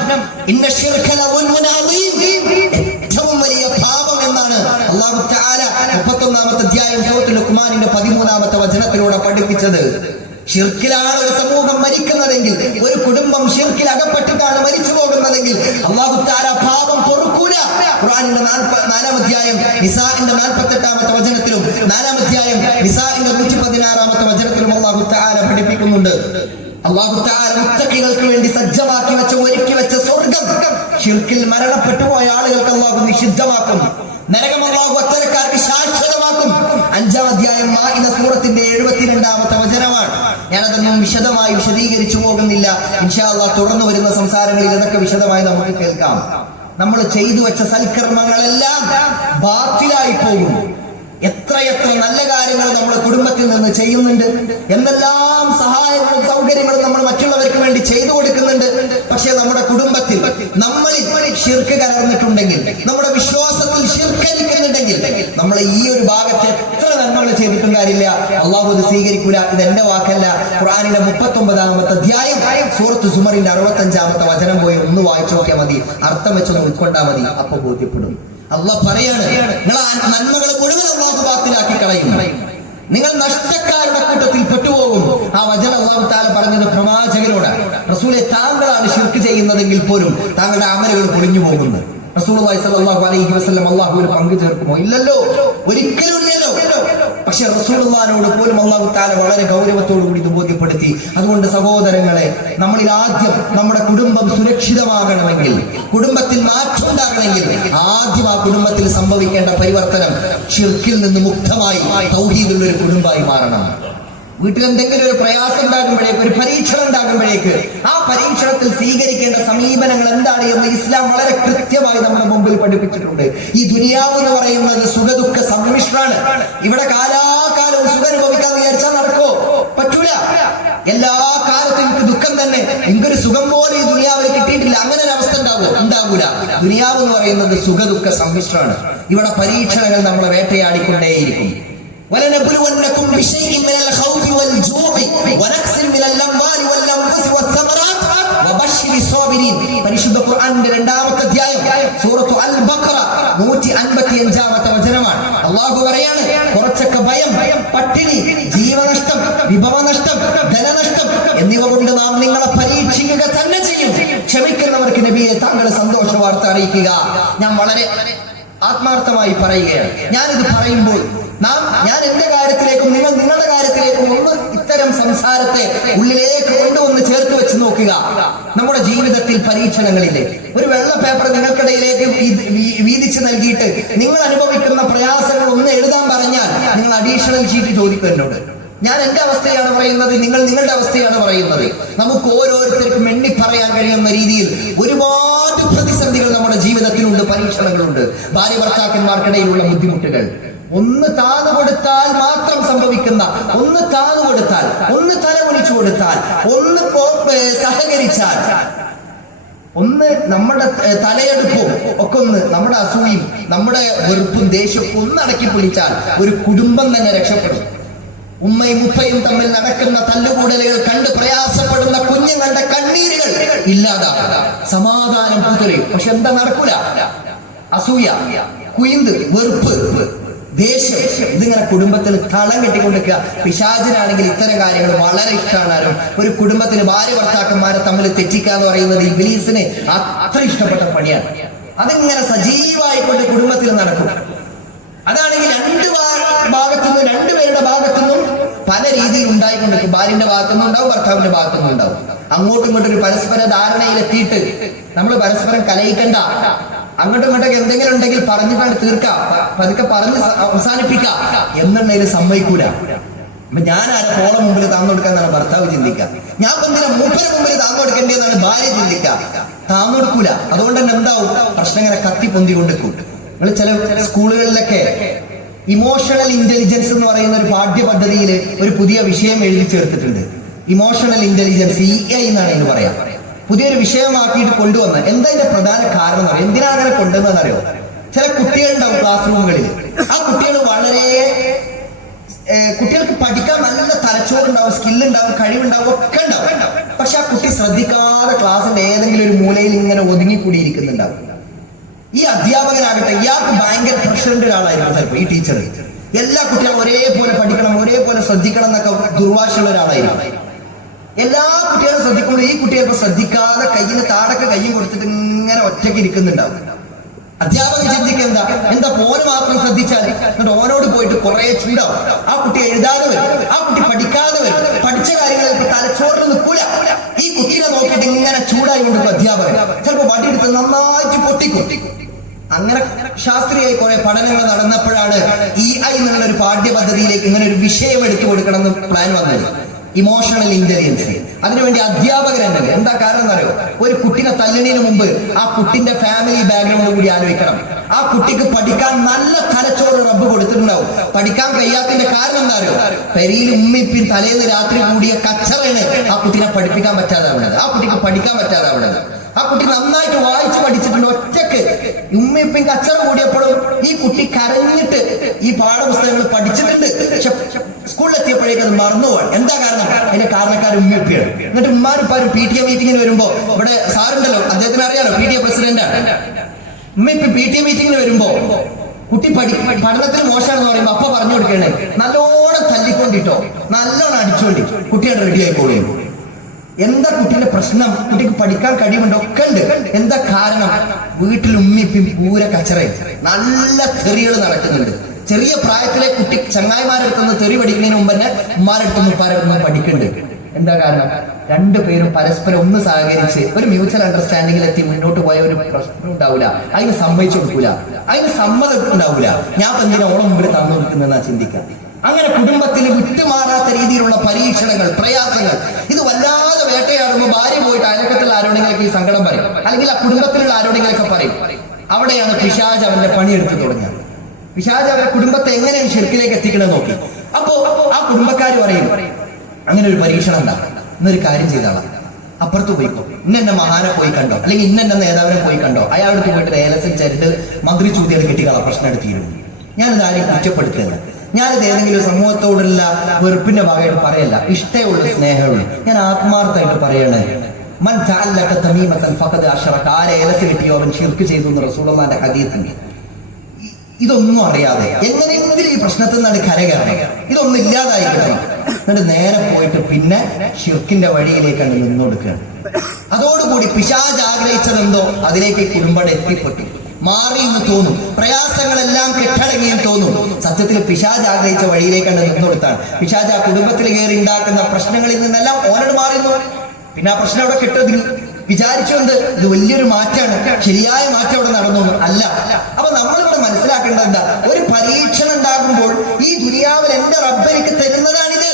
ഇന്ന ശിർക ലദുൽമുൻ അദീം, ഏറ്റവും വലിയ പാപം എന്നാണ് അല്ലാഹു തആല 31-ാമത്തെ അധ്യായം സൂറത്തുൽ ലുഖ്മാനിന്റെ 13-ാമത്തെ വചനത്തിലൂടെ പഠിപ്പിച്ചത്. ഷിർക്കിലാണ് ഒരു സമൂഹം മരിക്കുന്നതെങ്കിൽ, ഒരു കുടുംബം ഷിർക്കിൽ അകപ്പെട്ടിട്ടാണ് മരിച്ചു പോകുന്നതെങ്കിൽ അല്ലാഹു തആല പാപം പൊറുക്കൂല. ഖുർആനിന്റെ 4-ാം അധ്യായം നിസാഇന്റെ 48-ാമത്തെ വചനത്തിലും 4-ാം അധ്യായം നിസാഇന്റെ 116-ാമത്തെ വചനത്തിലും അല്ലാഹു തആല പഠിപ്പിക്കുന്നുണ്ട്. അല്ലാഹു തആല മുത്തഖികൾക്ക് വേണ്ടി സജ്ജമാക്കി വെച്ച, ഒരുക്കി വെച്ച സ്വർഗ്ഗം ഷിർക്കിൽ മരണപ്പെട്ടു പോയ ആളുകൾക്ക് അല്ലാഹു നിഷിദ്ധമാക്കും. നരകം അല്ലാഹു അത്തരക്കാർക്ക് ശാശ്വതമാക്കും. 5-ാം അധ്യായം മാഇദ സൂറത്തിന്റെ 72-ാമത്തെ വചനമാണ്. ഞാനതൊന്നും വിശദമായി വിശദീകരിച്ചു പോകുന്നില്ല. ഇൻഷാ അല്ലാഹ് തുടർന്ന് വരുന്ന സംസാരങ്ങളിൽ ഇതൊക്കെ വിശദമായി നമുക്ക് കേൾക്കാം. നമ്മൾ ചെയ്തു വെച്ച സൽക്കർമ്മങ്ങളെല്ലാം ബാത്തിലായി പോകും. എത്രയെത്ര നല്ല കാര്യങ്ങൾ നമ്മൾ കുടുംബത്തിൽ നിന്ന് ചെയ്യുന്നുണ്ട്, എന്തെല്ലാം സഹായങ്ങളും സൗകര്യങ്ങളും നമ്മൾ മറ്റുള്ളവർക്ക് വേണ്ടി ചെയ്തു കൊടുക്കുന്നുണ്ട്. പക്ഷെ നമ്മുടെ കുടുംബത്തിൽ നമ്മളിൽ ശിർക്ക് കലർന്നിട്ടുണ്ടെങ്കിൽ, നമ്മുടെ വിശ്വാസത്തിൽ ശിർക്കരിക്കുന്നുണ്ടെങ്കിൽ, ഉണ്ടെങ്കിൽ നമ്മൾ ഈ ഒരു ഭാഗത്ത് എത്ര നന്മകൾ ചെയ്തിട്ടും കാര്യമില്ല, അള്ളാഹു അത് സ്വീകരിക്കൂല. ഇത് എന്റെ വാക്കല്ല, ഖുർആനിലെ 39-ാമത്തെ അധ്യായം സൂറത്ത് സുമറിന്റെ 65-ാമത്തെ വചനം പോയി ഒന്ന് വായിച്ചു നോക്കിയാൽ മതി, അർത്ഥം വെച്ചൊന്ന് ഉൾക്കൊണ്ടാൽ മതി, അപ്പൊ ബോധ്യപ്പെടും. അള്ളാഹ് പറയാണ്, നിങ്ങൾ നന്മകൾ മുഴുവൻ അള്ളാഹു ബാത്തിലാക്കി കളയും, നിങ്ങൾ നഷ്ടക്കാരുടെ കൂട്ടത്തിൽ പെട്ടുപോകും. ആ വചനം അല്ലാഹു തആല പറഞ്ഞത് പ്രവാചകനോട്, റസൂലെ താങ്കളാണ് ശിർക്ക് ചെയ്യുന്നതെങ്കിൽ പോലും താങ്കളുടെ അമലുകൾ പൊളിഞ്ഞു പോകുന്നു. റസൂലുള്ളാഹി സ്വല്ലല്ലാഹു അലൈഹി വസല്ലം അല്ലാഹുവിൽ പങ്കു ചേർക്കുമോ? ഇല്ലല്ലോ, ഒരിക്കലും ഇല്ലല്ലോ. പക്ഷെ റസൂലുള്ളാഹിനോട് പോലും അല്ലാഹു തആല വളരെ ഗൗരവത്തോടു കൂടി ഇത് ബോധ്യപ്പെടുത്തി. അതുകൊണ്ട് സഹോദരങ്ങളെ, നമ്മളിൽ ആദ്യം നമ്മുടെ കുടുംബം സുരക്ഷിതമാകണമെങ്കിൽ, കുടുംബത്തിൽ മാറ്റം ഉണ്ടാകണമെങ്കിൽ ആദ്യം ആ കുടുംബത്തിൽ സംഭവിക്കേണ്ട പരിവർത്തനം ശിർക്കിൽ നിന്ന് മുക്തമായി തൗഹീദുള്ള ഒരു കുടുംബമായി മാറണം. വീട്ടിൽ എന്തെങ്കിലും ഒരു പ്രയാസം ഉണ്ടാകുമ്പോഴേക്ക്, ഒരു പരീക്ഷണം ഉണ്ടാകുമ്പോഴേക്ക് ആ പരീക്ഷണത്തിൽ സ്വീകരിക്കേണ്ട സമീപനങ്ങൾ എന്താണ് എന്ന് ഇസ്ലാം വളരെ കൃത്യമായി നമ്മുടെ മുമ്പിൽ പഠിപ്പിച്ചിട്ടുണ്ട്. ഈ ദുനിയാവ് എന്ന് പറയുന്നത് സുഖദുഃഖ സമ്മിശ്രമാണ്. ഇവിടെ കാലാകാലവും സുഖം അനുഭവിക്കാൻ വിചാരിച്ചാൽ നടക്കോ? പറ്റൂല. എല്ലാ കാലത്തും എനിക്ക് ദുഃഖം തന്നെ, എനിക്കൊരു സുഖം പോലെ ഈ ദുനിയാവിൽ കിട്ടിയിട്ടില്ല, അങ്ങനെ ഒരു അവസ്ഥ ഉണ്ടാകൂല. ദുനിയാവ് എന്ന് പറയുന്നത് സുഖദുഃഖ സമ്മിശ്രമാണ്. ഇവിടെ പരീക്ഷണങ്ങൾ നമ്മളെ വേട്ടയാടിക്കൊണ്ടേയിരിക്കും. ولنبلونكم بشيء من الخوف والجوع ونقص من الأموال والأنفس والثمرات وبشر الصابرين. പരിശുദ്ധ ഖുർആനിന്റെ 2-ാമത്തെ അധ്യായം സൂറത്തു അൽ ബഖറ 155-ാമത്തെ വചനമാണ്. അല്ലാഹു പറയാണ്, കുറച്ചൊക്കെ ഭയം, പട്ടിണി, ജീവനഷ്ടം, വിഭവനഷ്ടം, ധനനഷ്ടം എന്നിവ കൊണ്ട് നാം നിങ്ങളെ പരീക്ഷിക്കുക തന്നെ ചെയ്യും. ക്ഷമിക്കുന്നവർക്ക് നബിയെ താങ്കൾ സന്തോഷ വാർത്ത അറിയിക്കുക. ഞാൻ വളരെ ആത്മാർത്ഥമായി പറയുകയാണ്. ഞാനിത് പറയുമ്പോൾ ഞാൻ എന്റെ കാര്യത്തിലേക്കും നിങ്ങൾ നിങ്ങളുടെ കാര്യത്തിലേക്കും ഒന്ന് ഇത്തരം സംസാരത്തെ ഉള്ളിലേക്ക് കൊണ്ടുവന്ന് ചേർത്ത് വെച്ച് നോക്കുക. നമ്മുടെ ജീവിതത്തിൽ പരീക്ഷണങ്ങളില്ലേ? ഒരു വെള്ള പേപ്പർ നിങ്ങൾക്കിടയിലേക്ക് വീതിച്ച് നൽകിയിട്ട് നിങ്ങൾ അനുഭവിക്കുന്ന പ്രയാസങ്ങൾ ഒന്ന് എഴുതാൻ പറഞ്ഞാൽ നിങ്ങൾ അഡീഷണൽ ഷീറ്റ് ചോദിക്കും എന്നോട്. ഞാൻ എന്റെ അവസ്ഥയാണ് പറയുന്നത്, നിങ്ങൾ നിങ്ങളുടെ അവസ്ഥയാണ് പറയുന്നത്. നമുക്ക് ഓരോരുത്തർക്കും എണ്ണി പറയാൻ കഴിയുന്ന രീതിയിൽ ഒരുപാട് പ്രതിസന്ധികൾ നമ്മുടെ ജീവിതത്തിലുണ്ട്, പരീക്ഷണങ്ങളുണ്ട്. ഭാര്യ ഭർത്താക്കന്മാർക്കിടയിലുള്ള ബുദ്ധിമുട്ടുകൾ, ഒന്ന് താന്നു കൊടുത്താൽ മാത്രം സംഭവിക്കുന്ന, ഒന്ന് താന്നു കൊടുത്താൽ, ഒന്ന് തല കുനിച്ചു കൊടുത്താൽ, ഒന്ന് സഹകരിച്ചാൽ, ഒന്ന് നമ്മുടെ തലയെടുപ്പും ഒക്കെ ഒന്ന് നമ്മുടെ അസൂയും നമ്മുടെ വെറുപ്പും ദേഷ്യവും ഒന്ന് അടക്കി പിടിച്ചാൽ ഒരു കുടുംബം തന്നെ രക്ഷപ്പെടും. ഉമ്മയും ഉപ്പയും തമ്മിൽ നടക്കുന്ന തല്ലുകൂടലുകൾ കണ്ട് പ്രയാസപ്പെടുന്ന കുഞ്ഞുങ്ങളുടെ കണ്ണീരുകൾ ഇല്ലാതാകും, സമാധാനം പുതുരയും. പക്ഷെ എന്താ നടക്കൂല? അസൂയ, കുയിന്ത്, വെറുപ്പ്, ദേഷ്യം, ഇതിങ്ങനെ കുടുംബത്തിൽ തളം കെട്ടിക്കൊണ്ടിരിക്കുക. പിശാചിനാണെങ്കിൽ ഇത്തരം കാര്യങ്ങൾ വളരെ ഇഷ്ടമാണ്. ഒരു കുടുംബത്തിന് ഭാര്യ ഭർത്താക്കന്മാരെ തമ്മിൽ തെറ്റിക്കുക എന്ന് പറയുന്നത് ഇബ്ലീസിന് അത്ര ഇഷ്ടപ്പെട്ട പണിയാണ്. അതിങ്ങനെ സജീവമായിക്കൊണ്ട് കുടുംബത്തിൽ നടക്കും. അതാണെങ്കിൽ രണ്ടുപേരുടെ ഭാഗത്തുനിന്നും പല രീതിയിൽ ഉണ്ടായിക്കൊണ്ടിരിക്കും. ഭാര്യന്റെ ഭാഗത്തുനിന്നും ഉണ്ടാവും, ഭർത്താവിന്റെ ഭാഗത്തുനിന്നും ഉണ്ടാവും. അങ്ങോട്ടും ഇങ്ങോട്ടും ഒരു പരസ്പര ധാരണയിലെത്തിയിട്ട് നമ്മൾ പരസ്പരം കലയിക്കണ്ട, അങ്ങോട്ടും ഇങ്ങോട്ടൊക്കെ എന്തെങ്കിലും ഉണ്ടെങ്കിൽ പറഞ്ഞിട്ടാണ് തീർക്കാം, പതുക്കെ പറഞ്ഞ് അവസാനിപ്പിക്കാം എന്നുള്ളതിൽ സമ്മതിക്കൂല. അപ്പൊ ഞാൻ ആരെ പോളെ മുമ്പിൽ താന്നു കൊടുക്കാന്നാണ് ഭർത്താവ് ചിന്തിക്കുക. ഞാൻ എന്തിനാ മൂപ്പര മുമ്പിൽ താന്നു കൊടുക്കേണ്ടതെന്നാണ് ഭാര്യ ചിന്തിക്കുക. താന്നു കൊടുക്കൂല. അതുകൊണ്ട് തന്നെ എന്താവും? പ്രശ്നങ്ങളെ കത്തി പൊന്തിക്കൊണ്ടിരിക്കും. നിങ്ങൾ ചില സ്കൂളുകളിലൊക്കെ ഇമോഷണൽ ഇന്റലിജൻസ് എന്ന് പറയുന്ന ഒരു പാഠ്യപദ്ധതിയിൽ ഒരു പുതിയ വിഷയം എഴുതി ചേർത്തിട്ടുണ്ട്. ഇമോഷണൽ ഇന്റലിജൻസ്, EI എന്നാണ് ഇതിന് പറയാം. പുതിയൊരു വിഷയമാക്കിയിട്ട് കൊണ്ടുവന്ന് എന്താ ഇതിന്റെ പ്രധാന കാരണം എന്ന് അറിയാം. എന്തിനാണ് അങ്ങനെ കൊണ്ടുവന്നതെന്ന് അറിയോ? ചില കുട്ടികളുണ്ടാവും ക്ലാസ് റൂമുകളിൽ. ആ കുട്ടികൾ കുട്ടികൾക്ക് പഠിക്കാൻ നല്ല തലച്ചോറുണ്ടാവും, സ്കില്ലുണ്ടാവും, കഴിവുണ്ടാവും, ഒക്കെ ഉണ്ടാവും. പക്ഷെ ആ കുട്ടി ശ്രദ്ധിക്കാതെ ക്ലാസ്സിന്റെ ഏതെങ്കിലും ഒരു മൂലയിൽ ഇങ്ങനെ ഒതുങ്ങിക്കൂടിയിരിക്കുന്നുണ്ടാവും. ഈ അധ്യാപകനാകട്ടെ, ഇയാൾക്ക് ഭയങ്കര പ്രഷറിന്റെ ഒരാളായിരിക്കും ചിലപ്പോൾ ഈ ടീച്ചർ. എല്ലാ കുട്ടികളും ഒരേപോലെ പഠിക്കണം, ഒരേപോലെ ശ്രദ്ധിക്കണം എന്നൊക്കെ ദുർവാശയുള്ള ഒരാളായിരിക്കും. എല്ലാ കുട്ടികളും ശ്രദ്ധിക്കുമ്പോൾ ഈ കുട്ടിയെ ശ്രദ്ധിക്കാതെ കയ്യിന് താടൊക്കെ കയ്യും കൊടുത്തിട്ട് ഇങ്ങനെ ഒറ്റയ്ക്ക് ഇരിക്കുന്നുണ്ടാവും. അധ്യാപകൻ ചിന്തിക്കുക എന്താ ഓന് മാത്രം ശ്രദ്ധിച്ചാൽ, എന്നിട്ട് ഓനോട് പോയിട്ട് കുറെ ചൂടാവും. ആ കുട്ടി എഴുതാതെ വരും, ആ കുട്ടി പഠിക്കാതെ വരും, പഠിച്ച കാര്യങ്ങൾ ഇപ്പൊ തലച്ചോറിന് നിൽക്കൂല. ഈ കുട്ടിയെ നോക്കിയിട്ട് ഇങ്ങനെ ചൂടായി കൊണ്ടിരിക്കും അധ്യാപകൻ. ചിലപ്പോൾ വടിയെടുത്ത് നന്നായിട്ട് പൊട്ടിക്കും. അങ്ങനെ ശാസ്ത്രീയമായി കുറെ പഠനങ്ങൾ നടന്നപ്പോഴാണ് EI എന്നുള്ള ഒരു പാഠ്യപദ്ധതിയിലേക്ക് ഇങ്ങനെ ഒരു വിഷയം എടുത്തു കൊടുക്കണം എന്ന് പ്ലാൻ വന്നത്. Emotional intelligence. അതിനുവേണ്ടി അധ്യാപകർ തന്നെ. എന്താ കാരണം എന്നറിയോ? ഒരു കുട്ടിനെ തല്ലുന്നതിന് മുമ്പ് ആ കുട്ടിന്റെ ഫാമിലി ബാക്ക്ഗ്രൗണ്ട് കൂടി ആലോചിക്കണം. ആ കുട്ടിക്ക് പഠിക്കാൻ നല്ല തലച്ചോറ് റബ്ബ് കൊടുത്തിട്ടുണ്ടാവും. പഠിക്കാൻ കഴിയാത്തതിന്റെ കാരണം എന്താ അറിയോ? പെരിയിൽ ഉമ്മിപ്പിൻ തലേന്ന് രാത്രി കൂടിയ കച്ചറയാണ് ആ കുട്ടിനെ പഠിപ്പിക്കാൻ പറ്റാതെ ആവുന്നത്, ആ കുട്ടിക്ക് പഠിക്കാൻ പറ്റാതെ ആവുന്നത്. ആ കുട്ടി നന്നായിട്ട് വായിച്ച് പഠിച്ചിട്ടുണ്ട്. ഒറ്റക്ക് ഉമ്മയും കച്ചറ കൂടിയപ്പോഴും ഈ കുട്ടി കരഞ്ഞിട്ട് ഈ പാഠപുസ്തകങ്ങൾ പഠിച്ചിട്ടുണ്ട്. പക്ഷെ സ്കൂളിലെത്തിയപ്പോഴേക്ക് അത് മറന്നുപോകാൻ എന്താ കാരണം? അതിന്റെ കാരണക്കാർ ഉമ്മയപ്പിയാണ്. എന്നിട്ട് ഉമ്മാരിപ്പാരും PTA മീറ്റിങ്ങിന് വരുമ്പോ, ഇവിടെ സാറുണ്ടല്ലോ, അദ്ദേഹത്തിന് അറിയാലോ, PTA പ്രസിഡന്റാണ്. ഉമ്മയിപ്പം PTA മീറ്റിങ്ങിന് വരുമ്പോ കുട്ടി പഠനത്തിൽ മോശമാണെന്ന് പറയുമ്പോ അപ്പൊ പറഞ്ഞു കൊടുക്കണേ, നല്ലോണം തല്ലിക്കൊണ്ടിട്ടോ, നല്ലോണം അടിച്ചോണ്ടി കുട്ടിയാണ് റെഡി ആയിക്കോളും. എന്താ കുട്ടീന്റെ പ്രശ്നം? കുട്ടിക്ക് പഠിക്കാൻ കഴിവുണ്ടോ? ഒക്കെ ഉണ്ട്. എന്താ കാരണം? വീട്ടിൽ ഉമ്മിപ്പിയും പൂര കച്ചറയും നല്ല തെറികൾ നടക്കുന്നുണ്ട്. ചെറിയ പ്രായത്തിലെ കുട്ടി ചങ്ങായിമാരെടുത്തുനിന്ന് തെറി പഠിക്കുന്നതിന് മുമ്പ് തന്നെ ഉമ്മാരെടുത്തുനിന്ന് പഠിക്കുന്നുണ്ട്. എന്താ കാരണം? രണ്ടുപേരും പരസ്പരം ഒന്ന് സഹകരിച്ച് ഒരു മ്യൂച്വൽ അണ്ടർസ്റ്റാൻഡിങ്ങിൽ എത്തി മുന്നോട്ട് പോയ ഒരു പ്രശ്നം ഉണ്ടാവില്ല. അതിന് സമ്മതിച്ചു കൊടുക്കൂല, അതിന് സമ്മതം ഉണ്ടാവില്ല. ഞാൻ എന്തിനാ ഓളം മുമ്പിൽ തന്നു കൊടുക്കുന്നതെന്നാ ചിന്തിക്കാം. അങ്ങനെ കുടുംബത്തിൽ വിട്ടുമാറാത്ത രീതിയിലുള്ള പരീക്ഷണങ്ങൾ, പ്രയാസങ്ങൾ, ഇത് വല്ലാതെ വേട്ടയാടുമ്പോൾ ഭാര്യ പോയിട്ട് അയൽക്കത്തിൽ ആരോടെങ്കിലൊക്കെ ഈ സങ്കടം പറയും, അല്ലെങ്കിൽ ആ കുടുംബത്തിലുള്ള ആരോടെങ്കിലൊക്കെ പറയും. അവിടെയാണ് പിശാച് അവന്റെ പണിയെടുത്ത് തുടങ്ങിയത്. പിശാച് അവരുടെ കുടുംബത്തെ എങ്ങനെയാണ് ഷിർക്കിലേക്ക് എത്തിക്കണമെന്ന് നോക്കി. അപ്പോ ആ കുടുംബക്കാർ പറയും, അങ്ങനെ ഒരു പരീക്ഷണം ഉണ്ടാകും, എന്നൊരു കാര്യം ചെയ്താളാം, അപ്പുറത്ത് പോയിക്കോ, ഇന്നെന്നെ മഹാനെ പോയി കണ്ടോ, അല്ലെങ്കിൽ ഇന്നെന്നെ നേതാവിനെ പോയി കണ്ടോ, അയാൾക്ക് പോയിട്ട് ഏലസിൽ ചരിട്ട് മന്ത്രി ചൂതികൾ കെട്ടികളാ പ്രശ്നം എടുത്തിരുന്നു. ഞാനിത് ആരെയും കുറ്റപ്പെടുത്തുകയല്ല, ഞാനിത് ഏതെങ്കിലും സമൂഹത്തോടുള്ള വെറുപ്പിന്റെ ഭാഗമായിട്ട് പറയല്ല, ഇഷ്ടമുള്ള സ്നേഹമുള്ളൂ. ഞാൻ ആത്മാർത്ഥമായിട്ട് പറയണേ, മൻ തഅല്ലഖ തമീമതൻ ഫഖദ് അശ്റക, ആരെ ഏലസ് കിട്ടിയോ അവൻ ശിർക്ക് ചെയ്തു എന്ന് റസൂലുള്ളാഹിന്റെ ഹദീസുണ്ട്. ഇതൊന്നും അറിയാതെ എങ്ങനെയെങ്കിലും ഈ പ്രശ്നത്തിൽ നിന്നാണ് കരകയറണം, ഇതൊന്നും ഇല്ലാതായി കിട്ടണം. എന്നിട്ട് നേരെ പോയിട്ട് പിന്നെ ഷിർക്കിന്റെ വഴിയിലേക്കാണ് നിന്നൊടുക്കുകയാണ്. അതോടുകൂടി പിശാച് ആഗ്രഹിച്ചതെന്തോ അതിലേക്ക് കുടുംബം എത്തിപ്പെട്ടു, മാറി എന്ന് തോന്നും, പ്രയാസങ്ങളെല്ലാം കെട്ടടങ്ങിയും തോന്നും. സത്യത്തിൽ പിശാച് ആഗ്രഹിച്ച വഴിയിലേക്കാണ് നിന്നൊടുത്താണ്. പിശാച് ആ കുടുംബത്തിൽ കയറി ഉണ്ടാക്കുന്ന പ്രശ്നങ്ങളിൽ നിന്നെല്ലാം ഓനോട് മാറിന്നു. പിന്നെ ആ പ്രശ്നം അവിടെ കെട്ടൊതുങ്ങി. വിചാരിച്ചുകൊണ്ട് ഇത് വലിയൊരു മാറ്റാണ്, ശരിയായ മാറ്റം അവിടെ നടന്നു അല്ല. അപ്പൊ നമ്മളിവിടെ മനസ്സിലാക്കേണ്ടത് എന്താ? ഒരു പരീക്ഷണം ഉണ്ടാകുമ്പോൾ ഈ ദുനിയാവിൽ എന്റെ റബ്ബ് എനിക്ക് തരുന്നതാണിത്.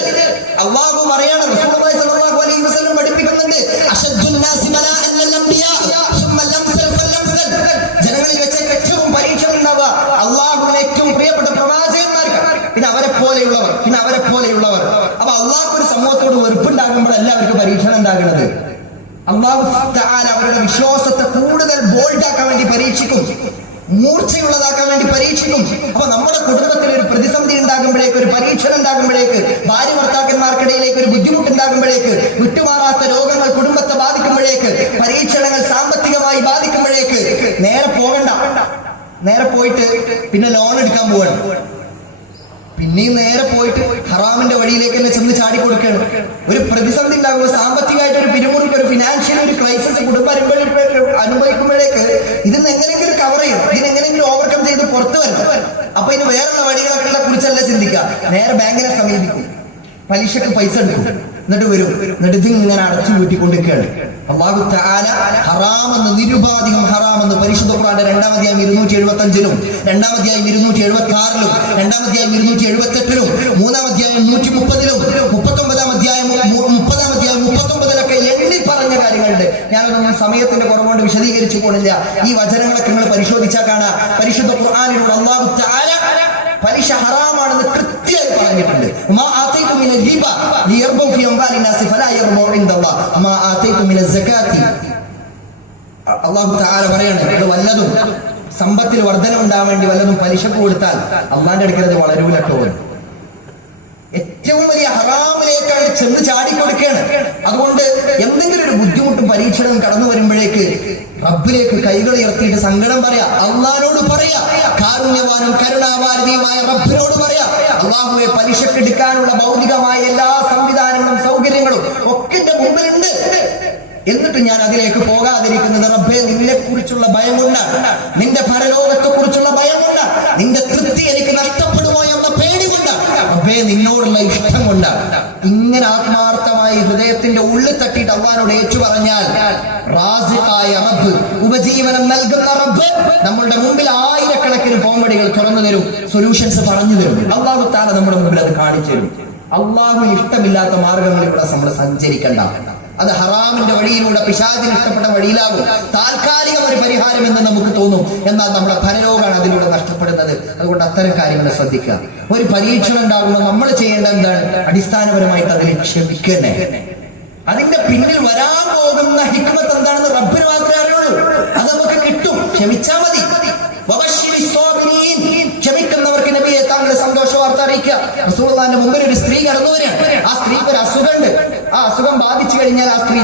അള്ളാഹു പറയാണ്, റസൂലുള്ളാഹി സ്വല്ലല്ലാഹു അലൈഹി വസല്ലം പഠിപ്പിക്കുന്നുണ്ട്, ജനങ്ങളിൽ വെച്ച് ഏറ്റവും പരീക്ഷണം ഉണ്ടാവുക അള്ളാഹുവിന് ഏറ്റവും പ്രിയപ്പെട്ട പ്രവാചകന്മാർക്ക്, പിന്നെ അവരെ പോലെയുള്ളവർ. അപ്പൊ അള്ളാഹു ഒരു സമൂഹത്തോട് വെറുപ്പുണ്ടാകുമ്പോഴല്ല അവർക്ക് പരീക്ഷണം ഉണ്ടാകുന്നത്. അല്ലാഹു തആല അവരുടെ വിശ്വാസത്തെ കൂടുതൽ ബോൾഡാക്കാൻ വേണ്ടി പരീക്ഷിക്കും, മൂർച്ചയുള്ളതാക്കാൻ വേണ്ടി പരീക്ഷിക്കും. അപ്പൊ നമ്മുടെ കുടുംബത്തിൽ ഒരു പ്രതിസന്ധി ഉണ്ടാകുമ്പോഴേക്ക്, ഒരു പരീക്ഷണം ഉണ്ടാകുമ്പോഴേക്ക്, ഭാര്യ ഭർത്താക്കന്മാർക്കിടയിലേക്ക് ഒരു ബുദ്ധിമുട്ടുണ്ടാകുമ്പോഴേക്ക്, വിട്ടുമാറാത്ത രോഗങ്ങൾ കുടുംബത്തെ ബാധിക്കുമ്പോഴേക്ക്, പരീക്ഷണങ്ങൾ സാമ്പത്തികമായി ബാധിക്കുമ്പോഴേക്ക് നേരെ പോകണ്ട, നേരെ പോയിട്ട് പിന്നെ ലോൺ എടുക്കാൻ പോവാണ്, പിന്നെയും നേരെ പോയിട്ട് ഹറാമിന്റെ വഴിയിലേക്ക് തന്നെ ചെന്ന് ചാടിക്കൊടുക്കുകയാണ്. ഒരു പ്രതിസന്ധി ഉണ്ടാകുമ്പോൾ, സാമ്പത്തികമായിട്ട് ഒരു പിരിമുറുക്ക്, ഒരു ഫിനാൻഷ്യൽ ഒരു ക്രൈസിസ് കുടുംബം അനുഭവിക്കുമ്പോഴേക്ക് ഇതിന് എങ്ങനെയെങ്കിലും കവർ ചെയ്യും, ഇതിനെങ്ങനെയെങ്കിലും ഓവർകം ചെയ്ത് പുറത്തു വരണം. അപ്പൊ ഇതിന് വേറെയുള്ള വഴികളൊക്കെ കുറിച്ചല്ല ചിന്തിക്കുക. നേരെ ബാങ്കിനെ സമീപിക്കും, പലിശക്ക് പൈസ എടുക്കും, എന്നിട്ട് വരും, എന്നിട്ട് ഇതിങ്ങനെ അടച്ചു കൂട്ടിക്കൊണ്ടിരിക്കുകയാണ്. അല്ലാഹു തആല ഹറാമെന്ന്, നിരുപാധികം ഹറാമെന്ന് പരിശുദ്ധ ഖുർആന്റെ 2-ാം അധ്യായം 275-ലും 2-ാം അധ്യായം 276-ലും 2-ാം അധ്യായം 278-ലും 3-ാം അധ്യായം 130-ലും 39-ാം അധ്യായം 39-ലൊക്കെ എണ്ണി പറഞ്ഞ കാര്യങ്ങളുണ്ട്. ഞാനതൊന്നും സമയത്തിന്റെ കുറവുകൊണ്ട് വിശദീകരിച്ചു പോണില്ല. ഈ വചനങ്ങളൊക്കെ നിങ്ങൾ പരിശോധിച്ചാൽ കാണാം, പരിശുദ്ധ ഖുർആനിലൂടെ അല്ലാഹു തആല പലിശ ഹറാമാണെന്ന് കൃത്യമായി പറഞ്ഞിട്ടുണ്ട്. മാ ആതൈതു മിന റിബ ലിയർബു ഫി അംവാലിൻ നാസി ഫലാ യർബു ഇൻദല്ലാഹ് മാ ആതൈതു മിന സകാത്തി. അല്ലാഹു തആല പറയാണ്, വല്ലതും സമ്പത്തിൽ വർധന ഉണ്ടാവാൻ വേണ്ടി വല്ലതും പലിശക്ക് കൊടുത്താൽ അള്ളാന്റെ അടുക്കൽ അത് വളരൂലട്ടോ. ഏറ്റവും വലിയ ഹറാമിലേക്കാണ് ചെന്ന് ചാടിക്കൊടുക്കുകയാണ്. അതുകൊണ്ട് എന്തെങ്കിലും ഒരു ബുദ്ധിമുട്ടും പരീക്ഷണവും കടന്നു വരുമ്പോഴേക്ക് റബ്ബിലേക്ക് കൈകൾ ഉയർത്തിയിട്ട് സങ്കടം പറയാ, അള്ളാഹിനോട് പറയാ, കാരുണ്യവാനും കരുണാവാരിധിയുമായ റബ്ബിനോട് പറയാ, അള്ളാഹുവെ പലിശക്കെടുക്കാനുള്ള ഭൗതികമായ എല്ലാ സംവിധാനങ്ങളും സൗകര്യങ്ങളും ഒക്കെ എന്റെ മുമ്പിലുണ്ട്, എന്നിട്ട് ഞാൻ അതിലേക്ക് പോകാതിരിക്കുന്നത് റബ്ബേ നിന്നെ കുറിച്ചുള്ള ഭയം കൊണ്ടാണ്, നിന്റെ പരലോകത്തെ കുറിച്ചുള്ള ഭയം കൊണ്ടാണ്, നിന്റെ തൃപ്തി എനിക്ക് നഷ്ടപ്പെടുമോ എന്ന പേടി കൊണ്ടാണ്, റബ്ബേ നിന്നോടുള്ള ഇഷ്ടം കൊണ്ടാണ്. ഇങ്ങനെ ആത്മാർത്ഥമായി ഹൃദയത്തിന്റെ ഉള്ളിൽ തട്ടിയിട്ട് അള്ളാഹിനോട് ഏറ്റു പറഞ്ഞാൽ റാസിഖായ റബ്ബ്, ഉപജീവനം നൽകുന്ന റബ്ബ് നമ്മളുടെ മുമ്പിൽ ആയിരക്കണക്കിന് പോംവഴികൾ തുറന്നു തരും, സൊല്യൂഷൻസ് പറഞ്ഞു തരും. അള്ളാഹു തആല നമ്മുടെ മുമ്പിൽ അത് കാണിച്ചു തരും. അള്ളാഹുവിന് ഇഷ്ടമില്ലാത്ത മാർഗങ്ങളിലൂടെ നമ്മൾ സഞ്ചരിക്കണ്ട. അത് ഹറാമിന്റെ വഴിയിലൂടെ, പിശാചിന് ഇഷ്ടപ്പെട്ട വഴിയിലാകും. താൽക്കാലികം ഒരു പരിഹാരം എന്ന് നമുക്ക് തോന്നും, എന്നാൽ നമ്മുടെ പരലോകമാണ് അതിലൂടെ നഷ്ടപ്പെടുന്നത്. അതുകൊണ്ട് അത്തരം കാര്യങ്ങൾ ശ്രദ്ധിക്കുക. ഒരു പരീക്ഷണം ഉണ്ടാകുമ്പോൾ നമ്മൾ ചെയ്യേണ്ട എന്താണ്? അടിസ്ഥാനപരമായിട്ട് അതിൽ ക്ഷമിക്കണേ. അതിന്റെ പിന്നിൽ വരാൻ പോകുന്ന ഹിക്മത്ത് എന്താണെന്ന് റബ്ബിന് മാത്രമേ അറിയുള്ളൂ. അത് നമുക്ക് കിട്ടും, ക്ഷമിച്ചാൽ മതി. ക്ഷമിക്കുന്നവർക്ക് നബിയെ താങ്കൾ സന്തോഷ വാർത്ത അറിയിക്കുക. റസൂലുള്ളാഹിന്റെ മുമ്പിൽ ഒരു സ്ത്രീ കടന്നു വരികയാണ്. ആ സ്ത്രീക്ക് ഒരു അസുഖമുണ്ട്. ആ അസുഖം ബാധിച്ചു കഴിഞ്ഞാൽ ആ സ്ത്രീ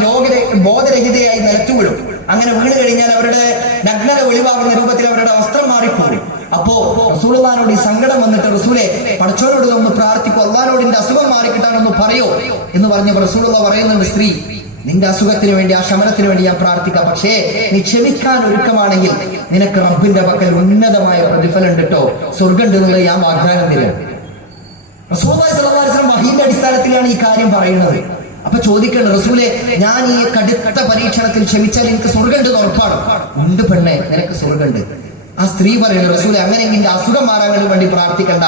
ബോധരഹിതയായി നിലത്തു വീഴും. അങ്ങനെ വീണ് കഴിഞ്ഞാൽ അവരുടെ നഗ്നത ഒഴിവാകുന്ന രൂപത്തിൽ അവരുടെ വസ്ത്രം മാറിപ്പോകും. അപ്പോ റസൂലുള്ളാഹിനോട് ഈ സങ്കടം വന്നിട്ട്, റസൂലെ പടച്ചവനോട് ഒന്ന് പ്രാർത്ഥിക്കൂ, അള്ളാഹിനോട് എന്റെ അസുഖം മാറിക്കിട്ടാനൊന്ന് പറയോ എന്ന് പറഞ്ഞ റസൂലുള്ളാഹി പറയുന്നുണ്ട്, സ്ത്രീ നിന്റെ അസുഖത്തിന് വേണ്ടി, ആ ശമനത്തിന് വേണ്ടി ഞാൻ പ്രാർത്ഥിക്കാം. പക്ഷേ നീ ക്ഷമിക്കാൻ ഒരുക്കമാണെങ്കിൽ നിനക്ക് റബ്ബിന്റെ പക്കൽ ഉന്നതമായ പ്രതിഫലം ഉണ്ട് കേട്ടോ, സ്വർഗം ഉണ്ട് എന്നുള്ളത് ഞാൻ വാഗ്ദാനം തരാം. റസൂലുള്ളാഹി സ്വല്ലല്ലാഹു അലൈഹി വസല്ലം വഹീന്റെ അടിസ്ഥാനത്തിലാണ് ഈ കാര്യം പറയുന്നത്. അപ്പൊ ചോദിക്കണം, റസൂലെ ഞാൻ ഈ കടുത്ത പരീക്ഷണത്തിൽ ക്ഷമിച്ചാൽ എനിക്ക് സ്വർഗം ഉണ്ട് ഉറപ്പാണ്? ഉണ്ട് പെണ്ണെ, നിനക്ക് സ്വർഗം ഉണ്ട്. ആ സ്ത്രീ പറയുന്നത്, റസൂലെ അങ്ങനെയെങ്കിൽ എന്റെ അസുഖം മാറാൻ വേണ്ടി പ്രാർത്ഥിക്കണ്ട.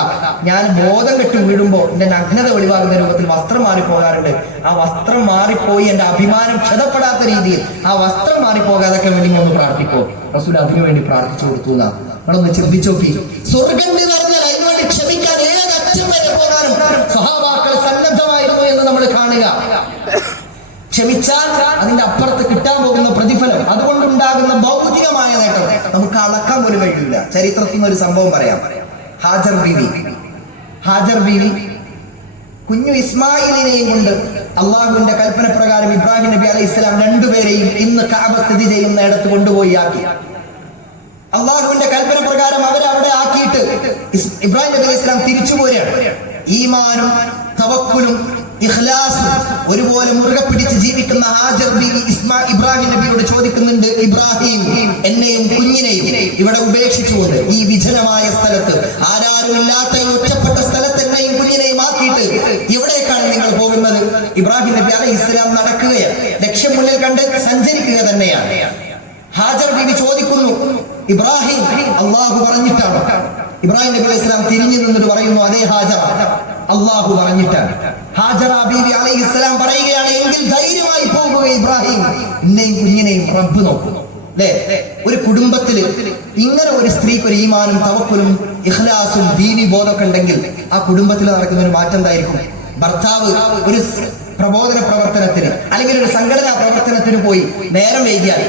ഞാൻ ബോധം കെട്ട് വീഴുമ്പോ എന്റെ നഗ്നത ഒഴിവാകുന്ന രൂപത്തിൽ വസ്ത്രം മാറിപ്പോകാറുണ്ട്. ആ വസ്ത്രം മാറിപ്പോയി എന്റെ അഭിമാനം ക്ഷതപ്പെടാത്ത രീതിയിൽ ആ വസ്ത്രം മാറിപ്പോകാതൊക്കെ വേണ്ടി ഒന്ന് പ്രാർത്ഥിക്കോ. റസൂൽ അതിനു വേണ്ടി പ്രാർത്ഥിച്ചു കൊടുത്തു. നമ്മളൊന്ന് ചിന്തിച്ചു നോക്കി. സ്വർഗം എന്ന് പറഞ്ഞാൽ അതിനുവേണ്ടി ക്ഷമിക്കാൻ ഏതറ്റം വരെ പോകാനും സഹാബാക്കൾ സന്നദ്ധമായിരുന്നു എന്ന് നമ്മൾ കാണുക. ക്ഷമിച്ചാൽ അതിന്റെ അപ്പുറത്ത് കിട്ടാൻ പോകുന്ന പ്രതിഫലം, അതുകൊണ്ടുണ്ടാകുന്ന ഭൗതികമായ നേട്ടം നമുക്ക് അളക്കാൻ പോലും കഴിയില്ല. ചരിത്രത്തിൽ നിന്ന് ഒരു സംഭവം പറയാം. ഹാജർ ബീവി കുഞ്ഞു ഇസ്മായിലിനെയും കൊണ്ട് അള്ളാഹുവിന്റെ കൽപ്പന പ്രകാരം ഇബ്രാഹിം നബി അലൈഹി ഇസ്ലാം രണ്ടുപേരെയും ഇന്ന് കഅബ സ്ഥിതി ചെയ്യുന്ന ഇടത്ത് കൊണ്ടുപോയി ആക്കി. അള്ളാഹുവിന്റെ കൽപ്പന പ്രകാരം അവരെ അവിടെ ആക്കിയിട്ട് ഇബ്രാഹിം നബി അലൈഹി ഇസ്ലാം തിരിച്ചു പോരുകയാണ്. ഈമാനും തവക്കുലും ഇഖ്ലാസും ഒരുപോലെ മുറുകെ പിടിച്ച് ജീവിക്കുന്ന ഹാജർ ബീവി ഇബ്രാഹിം നബിയോട് ചോദിക്കുന്നുണ്ട്, ഇബ്രാഹിം എന്നെയും കുഞ്ഞിനെയും ഇവിടെ ഉപേക്ഷിച്ചുകൊണ്ട് ഈ വിജനമായ സ്ഥലത്ത്, ആരാരുമില്ലാത്ത ഒറ്റപ്പെട്ട സ്ഥലത്ത് എന്നെയും കുഞ്ഞിനെയും ആക്കിയിട്ട് എവിടേക്കാണ് നിങ്ങൾ പോകുന്നത്? ഇബ്രാഹിം നബി അലൈഹി ഇസ്ലാം നടക്കുകയാണ്, ലക്ഷ്യം മുന്നിൽ കണ്ട് സഞ്ചരിക്കുക തന്നെയാണ്. ഹാജർ ബീവി ചോദിക്കുന്നു, ഇബ്രാഹിം അള്ളാഹു പറഞ്ഞിട്ടാണ്? ഇബ്രാഹിം നബി അലൈഹി ഇസ്ലാം തിരിഞ്ഞു നിന്നിട്ട് പറയുന്നു, അതേ ഹാജർ, അള്ളാഹു പറഞ്ഞിട്ടാണ്. ഹാജറ ബീവി അലൈഹിസ്സലാം പറയുകയാണ്, എങ്കിൽ ധൈര്യമായി പോകുക ഇബ്രാഹിം, എന്നെയും കുഞ്ഞിനെയും റബ്ബ് നോക്കും. അല്ലേ? ഒരു കുടുംബത്തില് ഇങ്ങനെ ഒരു സ്ത്രീക്ക് ഒരു ഈമാനും തവക്കുലും ഇഖ്ലാസും ദീനി ബോധമൊക്കെ ഉണ്ടെങ്കിൽ ആ കുടുംബത്തിൽ നടക്കുന്ന ഒരു മാറ്റം എന്തായിരിക്കും? ഭർത്താവ് ഒരു പ്രബോധന പ്രവർത്തനത്തിന് അല്ലെങ്കിൽ ഒരു സംഘടനാ പ്രവർത്തനത്തിന് പോയി നേരം വൈകിയാൽ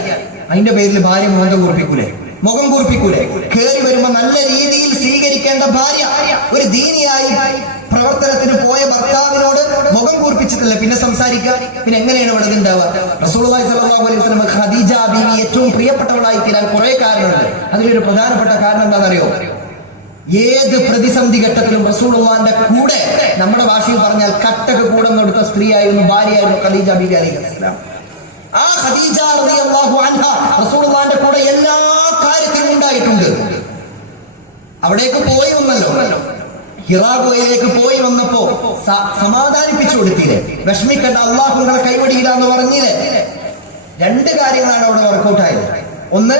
അതിന്റെ പേരിൽ ഭാര്യ മുഖം കൂർപ്പിക്കൂലേ? കയറി വരുമ്പോ നല്ല രീതിയിൽ സ്വീകരിക്കേണ്ട ഭാര്യ ഒരു ദീനിയായി പ്രവർത്തനത്തിന് പോയ ഭർത്താവിനോട് മുഖം കൂർപ്പിച്ചിട്ടില്ല പിന്നെ സംസാരിക്കുക. പിന്നെ എങ്ങനെയാണ് ഇവിടെ ഉണ്ടാവുക? റസൂലുള്ളാഹി സ്വല്ലല്ലാഹു അലൈഹി വസല്ലം ഖദീജ ബീവി ഏറ്റവും പ്രിയപ്പെട്ടവളായി തീരാൻ കുറെ കാരണമുണ്ട്. അതിലൊരു പ്രധാനപ്പെട്ട കാരണം എന്താണെന്നറിയോ? ഏത് പ്രതിസന്ധി ഘട്ടത്തിലും റസൂലുള്ളാഹിന്റെ കൂടെ, നമ്മുടെ ഭാഷയിൽ പറഞ്ഞാൽ കട്ടക്ക് കൂടെ കൊടുത്ത സ്ത്രീയായിരുന്നു, ഭാര്യയായിരുന്നു ഖദീജ ബീവി അലൈഹിസ്സലാം. ആ ഖദീജ റളിയല്ലാഹു അൻഹ റസൂലുള്ളാഹിന്റെ കൂടെ എല്ലാ കാര്യത്തിലും ഉണ്ടായിട്ടുണ്ട്. അവിടേക്ക് പോയി വന്നല്ലോ, ഹിറാ ഗുഹയിലേക്ക് പോയി വന്നപ്പോ സമാധാനിപ്പിച്ചു കൊടുത്തില്ലേ? വിഷമിക്കണ്ട, അള്ളാഹു നിങ്ങളെ കൈവടിയില്ല എന്ന് പറഞ്ഞില്ലേ? രണ്ട് കാര്യങ്ങളാണ് അവിടെ വർക്കൗട്ട് ആയത്. ഒന്ന്,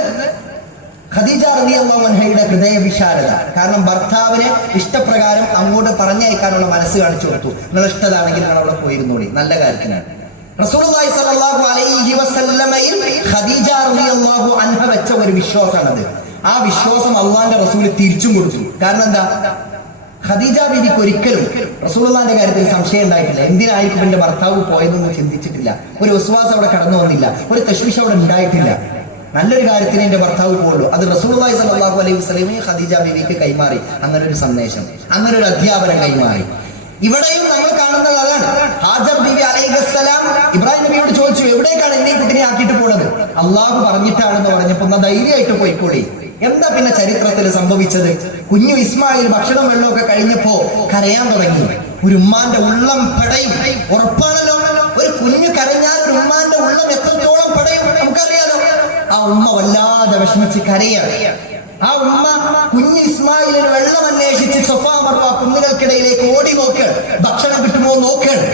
ഖദീജ റളിയല്ലാഹു അൻഹയുടെ ഹൃദയ വിശാലത. കാരണം ഭർത്താവിനെ ഇഷ്ടപ്രകാരം അങ്ങോട്ട് പറഞ്ഞയക്കാനുള്ള മനസ്സ് കാണിച്ചു കൊടുത്തു. നിങ്ങൾ ഇഷ്ടതാണെങ്കിൽ നിങ്ങൾ അവിടെ പോയിരുന്നോളി, നല്ല കാര്യത്തിനാണ്. റസൂലുള്ളാഹി സ്വല്ലല്ലാഹു അലൈഹി വസല്ലമയിൽ ഖദീജ റളിയല്ലാഹു അൻഹ വെച്ച ഒരു വിശ്വാസമാണത്. ആ വിശ്വാസം അള്ളാന്റെ റസൂൽ തിരിച്ചും കൊടുത്തു. കാരണം എന്താ? ഖദീജ ബീവിക്ക് ഒരിക്കലും റസൂലുള്ളാഹിന്റെ കാര്യത്തിൽ സംശയം ഉണ്ടായിട്ടില്ല. എന്തിനായിരിക്കും എന്റെ ഭർത്താവ് പോയതെന്ന് ചിന്തിച്ചിട്ടില്ല. ഒരു വിശ്വാസം അവിടെ കടന്നു വന്നില്ല, ഒരു തശ്വീഷ് അവിടെ ഉണ്ടായിട്ടില്ല. നല്ലൊരു കാര്യത്തിന് എന്റെ ഭർത്താവ് പോകുള്ളൂ. അത് റസൂലുള്ളാഹി സ്വല്ലല്ലാഹു അലൈഹി വസല്ലമയെ ഖദീജ ബീവിക്ക് കൈമാറി. അങ്ങനെ ഒരു സന്ദേശം, അങ്ങനെ ഒരു അധ്യാപനം കൈമാറി. ഇവിടെയും നമ്മൾ കാണുന്നത് അതാണ്. ഹാജർ ബീവി അലൈഹിസ്സലാം ഇബ്രാഹിം നബിയോട് ചോദിച്ചു, എവിടേക്കാണ് എന്നെ കുട്ടിനെ ആക്കിയിട്ട് പോണത്? അള്ളാഹു പറഞ്ഞിട്ടാണെന്ന് പറഞ്ഞപ്പോ എന്നാ ധൈര്യമായിട്ട് പോയിക്കോളി. എന്താ പിന്നെ ചരിത്രത്തിൽ സംഭവിച്ചത്? കുഞ്ഞു ഇസ്മായിൽ ഭക്ഷണം വെള്ളമൊക്കെ കഴിഞ്ഞപ്പോ കരയാൻ തുടങ്ങി. ഒരു ഉമ്മാന്റെ ഉള്ളം പെടയും. ഉറപ്പാണല്ലോ, ഒരു കുഞ്ഞു കരഞ്ഞാൽ ഒരു ഉമ്മാന്റെ ഉള്ളം എത്രത്തോളം പെടയും നമുക്കറിയാലോ. ആ ഉമ്മ വല്ലാതെ വിഷമിച്ച് കരയാണ്. ആ ഉമ്മ കുഞ്ഞു ഇസ്മായിലിന് വെള്ളം അന്വേഷിച്ച് സഫാ മർവ കുന്നുകൾക്കിടയിലേക്ക് ഓടി നോക്കുകയാണ്. ഭക്ഷണം കിട്ടുമോ നോക്കുകയാണ്.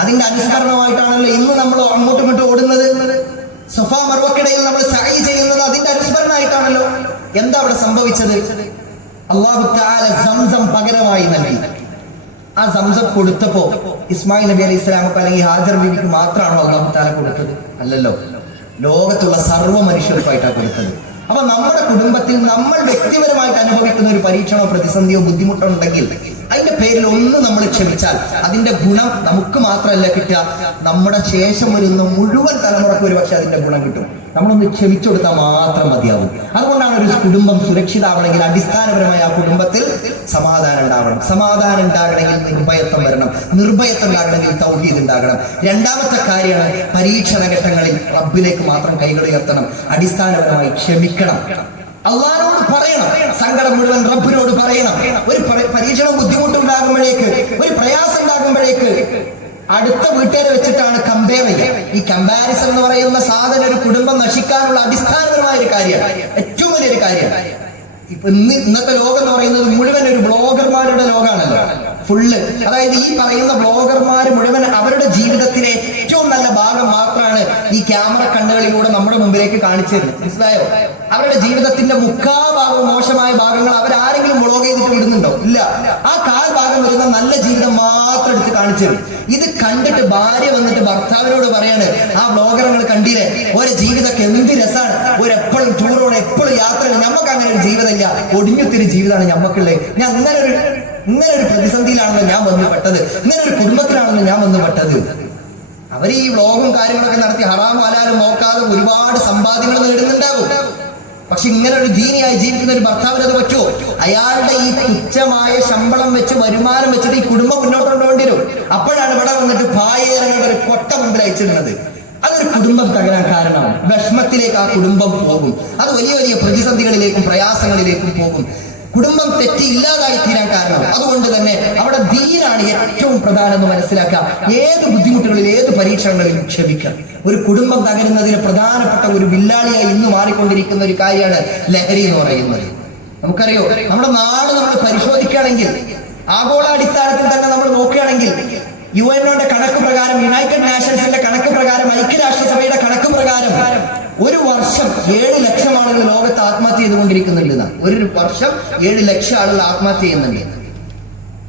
അതിന്റെ അനുസ്മരണമായിട്ടാണല്ലോ ഇന്ന് നമ്മൾ അങ്ങോട്ടും ഇങ്ങോട്ടും ഓടുന്നത്. സഫാ മർവക്കിടയിൽ നമ്മൾ സഅയ് ചെയ്യുന്നത് അതിന്റെ അനുസ്മരണമായിട്ടാണല്ലോ. എന്താ അവിടെ സംഭവിച്ചത്? അല്ലാഹു തആല സംസം പകരമായി നൽകി. ആ സംസം കൊടുത്തപ്പോ ഇസ്മായിൽ നബി അലൈഹി സ്വലാമക്ക് അല്ലെങ്കിൽ ഹാജർ ബീവിക്ക് മാത്രമാണോ അല്ലാഹു തആല കൊടുത്തത്? അല്ലല്ലോ, ലോകത്തുള്ള സർവ്വ മനുഷ്യർക്കായിട്ടാണ് കൊടുത്തത്. അപ്പൊ നമ്മുടെ കുടുംബത്തിൽ നമ്മൾ വ്യക്തിപരമായിട്ട് അനുഭവിക്കുന്ന ഒരു പരീക്ഷണോ പ്രതിസന്ധിയോ ബുദ്ധിമുട്ടോ ഉണ്ടെങ്കിൽ അതിന്റെ പേരിൽ ഒന്ന് നമ്മൾ ക്ഷമിച്ചാൽ അതിന്റെ ഗുണം നമുക്ക് മാത്രമല്ല കിട്ടുക, നമ്മുടെ ശേഷം വരുന്ന മുഴുവൻ തലമുറക്ക് ഒരു പക്ഷെ അതിന്റെ ഗുണം കിട്ടും. നമ്മളൊന്ന് ക്ഷമിച്ചു കൊടുത്താൽ മാത്രം മതിയാവും. അതുകൊണ്ടാണ് ഒരു കുടുംബം സുരക്ഷിതമാവണമെങ്കിൽ അടിസ്ഥാനപരമായി ആ കുടുംബത്തിൽ സമാധാനം ഉണ്ടാവണം. സമാധാനം ഉണ്ടാകണമെങ്കിൽ നിർഭയത്വം വരണം. നിർഭയത്വം ഉണ്ടാകണമെങ്കിൽ തൗഹീദ് ഉണ്ടാകണം. രണ്ടാമത്തെ കാര്യമാണ് പരീക്ഷണ ഘട്ടങ്ങളിൽ റബ്ബിലേക്ക് മാത്രം കൈകൾ ഉയർത്തണം. അടിസ്ഥാനപരമായി ക്ഷമിക്കണം. അള്ളാഹുവോട് പറയണം. സങ്കടം മുഴുവൻ റബ്ബിനോട് പറയണം. ഒരു പരീക്ഷണം ബുദ്ധിമുട്ടുണ്ടാകുമ്പോഴേക്ക്, ഒരു പ്രയാസം ഉണ്ടാകുമ്പോഴേക്ക് അടുത്ത വീട്ടുകാരെ വെച്ചിട്ടാണ് കമ്പയർ ചെയ്യുക. ഈ കമ്പാരിസൺ എന്ന് പറയുന്ന സാധനം ഒരു കുടുംബം നശിക്കാനുള്ള അടിസ്ഥാനപരമായ ഒരു കാര്യമാണ്, ഏറ്റവും വലിയൊരു കാര്യമാണ്. ഇന്നത്തെ ലോകം എന്ന് പറയുന്നത് മുഴുവൻ ഒരു ബ്ലോഗർമാരുടെ ലോകമാണല്ലോ, ഫുള്ള്. അതായത് ഈ പറയുന്ന ബ്ലോഗർമാർ മുഴുവൻ അവരുടെ ജീവിതത്തിലെ ഏറ്റവും നല്ല ഭാഗം മാത്രമാണ് ഈ ക്യാമറ കണ്ണുകളിലൂടെ നമ്മുടെ മുമ്പിലേക്ക് കാണിച്ചു തരുന്നത്. മനസ്സിലായോ? അവരുടെ ജീവിതത്തിന്റെ ഭാഗവും മോശമായ ഭാഗങ്ങൾ അവരാരെങ്കിലും ബ്ലോഗ് ചെയ്തിട്ട് വിടുന്നുണ്ടോ? ഇല്ല. ആ ഭാഗം വരുന്ന നല്ല ജീവിതം മാത്രം എടുത്ത് കാണിച്ചു തരും. ഇത് കണ്ടിട്ട് ഭാര്യ വന്നിട്ട് ഭർത്താവിനോട് പറയാണ്, ആ ബ്ലോഗറുകൾ കണ്ടില്ലേ, ഒരു ജീവിതമൊക്കെ എന്ത് രസമാണ്, എപ്പോഴും ടൂറോടെ എപ്പോഴും യാത്രയാണ്, നമുക്ക് അങ്ങനെ ഒരു ജീവിതമില്ല, ഒടിഞ്ഞൊത്തിരി ജീവിതമാണ് ഞമ്മക്കുള്ളത്. ഞാൻ ഇങ്ങനെ ഒരു പ്രതിസന്ധിയിലാണല്ലോ ഞാൻ വന്ന് പെട്ടത്, ഇങ്ങനെ ഒരു കുടുംബത്തിലാണല്ലോ ഞാൻ വന്ന് പെട്ടത്. അവർ ഈ വ്ലോഗും കാര്യങ്ങളൊക്കെ നടത്തി ഹറാം ഹലാലും നോക്കാതെ ഒരുപാട് സമ്പാദ്യങ്ങൾ നേടുന്നുണ്ടാകും. പക്ഷെ ഇങ്ങനെ ഒരു ദീനിയായി ജീവിക്കുന്ന ഒരു ഭർത്താവിന് അത് പറ്റുമോ? അയാളുടെ ഈ തുച്ഛമായ ശമ്പളം വെച്ച്, വരുമാനം വെച്ചിട്ട് ഈ കുടുംബം മുന്നോട്ട് കൊണ്ടുപോകേണ്ടി വരും. അപ്പോഴാണ് ഇവിടെ വന്നിട്ട് ഭാര്യേരങ്ങളുടെ ഒരു കൊട്ട മുമ്പിൽ അയച്ചിടുന്നത്. അതൊരു കുടുംബം തകരാൻ കാരണമാണ്. വിഷമത്തിലേക്ക് ആ കുടുംബം പോകും. അത് വലിയ വലിയ പ്രതിസന്ധികളിലേക്കും പ്രയാസങ്ങളിലേക്കും പോകും. കുടുംബം തെറ്റി ഇല്ലാതായി തീരാൻ കാരണം. അതുകൊണ്ട് തന്നെ അവിടെ ദീനാണ് ഏറ്റവും പ്രധാനം എന്ന് മനസ്സിലാക്കുക. ഏത് ബുദ്ധിമുട്ടുകളിൽ, ഏത് പരീക്ഷണങ്ങളിലും ക്ഷമിക്കാം. ഒരു കുടുംബം തകരുന്നതിന് പ്രധാനപ്പെട്ട ഒരു വില്ലാളിയായി ഇന്ന് മാറിക്കൊണ്ടിരിക്കുന്ന ഒരു കാര്യമാണ് ലഹരി എന്ന് പറയുന്നത്. നമുക്കറിയോ, നമ്മുടെ നാട് നമ്മൾ പരിശോധിക്കുകയാണെങ്കിൽ, ആഗോളാടിസ്ഥാനത്തിൽ തന്നെ നമ്മൾ നോക്കുകയാണെങ്കിൽ, UN-ന്റെ കണക്ക് പ്രകാരം, യുണൈറ്റഡ് നാഷൻസിന്റെ കണക്ക് പ്രകാരം, ഐക്യരാഷ്ട്രസഭയുടെ കണക്ക് പ്രകാരം ഒരു വർഷം 7 ലക്ഷം ആളുകൾ ലോകത്ത് ആത്മഹത്യ ചെയ്തുകൊണ്ടിരിക്കുന്നുണ്ട്. ഒരു വർഷം 7 ലക്ഷം ആളുകൾ ആത്മഹത്യ ചെയ്യുന്നുണ്ട്.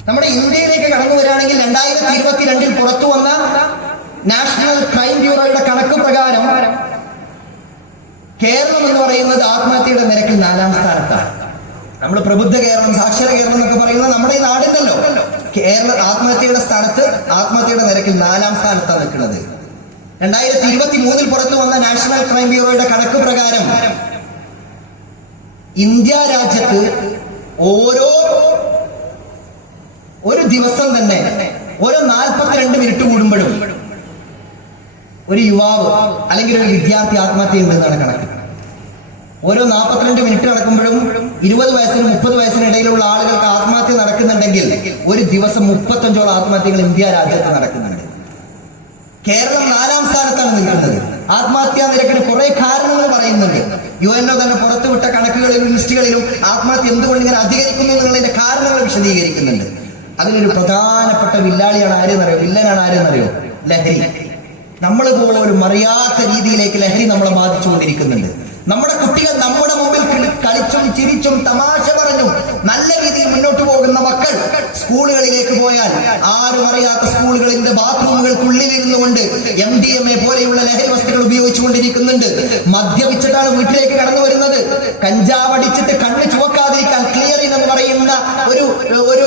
നമ്മുടെ ഇന്ത്യയിലേക്ക് കടന്നു വരികയാണെങ്കിൽ 2022 പുറത്തു വന്ന നാഷണൽ ക്രൈം ബ്യൂറോയുടെ കണക്ക് പ്രകാരം കേരളം എന്ന് പറയുന്നത് ആത്മഹത്യയുടെ നിരക്കിൽ 4ാം സ്ഥാനത്താണ്. നമ്മൾ പ്രബുദ്ധ കേരളം, സാക്ഷര കേരളം എന്നൊക്കെ പറയുന്നത് നമ്മുടെ ഈ നാടില്ലല്ലോ. കേരള ആത്മഹത്യയുടെ സ്ഥാനത്ത്, ആത്മഹത്യയുടെ നിരക്കിൽ 4ാം സ്ഥാനത്താണ് നിൽക്കുന്നത്. 2023 പുറത്തു വന്ന നാഷണൽ ക്രൈം ബ്യൂറോയുടെ കണക്ക് പ്രകാരം ഇന്ത്യ രാജ്യത്ത് ഒരു ദിവസം തന്നെ ഓരോ 42 മിനിറ്റ് കൂടുമ്പോഴും ഒരു യുവാവ് അല്ലെങ്കിൽ ഒരു വിദ്യാർത്ഥി ആത്മഹത്യ ഉണ്ടെന്നാണ് കണക്ക്. ഓരോ 42 മിനിറ്റ് നടക്കുമ്പോഴും 20 വയസ്സിനും 30 വയസ്സിനും ഇടയിലുള്ള ആളുകൾക്ക് ആത്മഹത്യ നടക്കുന്നുണ്ടെങ്കിൽ ഒരു ദിവസം 35ഓളം ആത്മഹത്യകൾ ഇന്ത്യ രാജ്യത്ത് നടക്കുന്നുണ്ട്. കേരളം 4ാം സ്ഥാനത്താണ് നിൽക്കുന്നത്. ആത്മഹത്യാ നിരക്കിന് കുറെ കാരണങ്ങൾ പറയുന്നുണ്ട്. UN തന്നെ പുറത്തുവിട്ട കണക്കുകളിലും ലിസ്റ്റുകളിലും ആത്മഹത്യ എന്തുകൊണ്ട് ഇങ്ങനെ അധികരിക്കുന്നു എന്നുള്ളതിന്റെ കാരണങ്ങൾ വിശദീകരിക്കുന്നുണ്ട്. അതിലൊരു പ്രധാനപ്പെട്ട വില്ലാളിയാണ് ആരെന്നറിയോ, വില്ലനാണ് ആരെന്നറിയോ? ലഹരി. നമ്മൾ പോലും അറിയാത്ത രീതിയിലേക്ക് ലഹരി നമ്മളെ ബാധിച്ചുകൊണ്ടിരിക്കുന്നുണ്ട്. നമ്മുടെ കുട്ടികൾ നമ്മുടെ മുമ്പിൽ കളിച്ചും ചിരിച്ചും തമാശ പറഞ്ഞും നല്ല രീതിയിൽ മുന്നോട്ട് പോകുന്ന മക്കൾ സ്കൂളുകളിലേക്ക് പോയാൽ ആരും അറിയാത്ത സ്കൂളുകളിന്റെ ബാത്റൂമുകൾക്കുള്ളിലിരുന്നു കൊണ്ട് MDMA പോലെയുള്ള ലഹരി വസ്തുക്കൾ ഉപയോഗിച്ചുകൊണ്ടിരിക്കുന്നുണ്ട്. മദ്യപിച്ചിട്ടാണ് വീട്ടിലേക്ക് കടന്നു വരുന്നത്. കഞ്ചാവ് അടിച്ചിട്ട് കണ്ണ് ചുവക്കാതിരിക്കാൻ ക്ലിയറിൻ എന്ന് പറയുന്ന ഒരു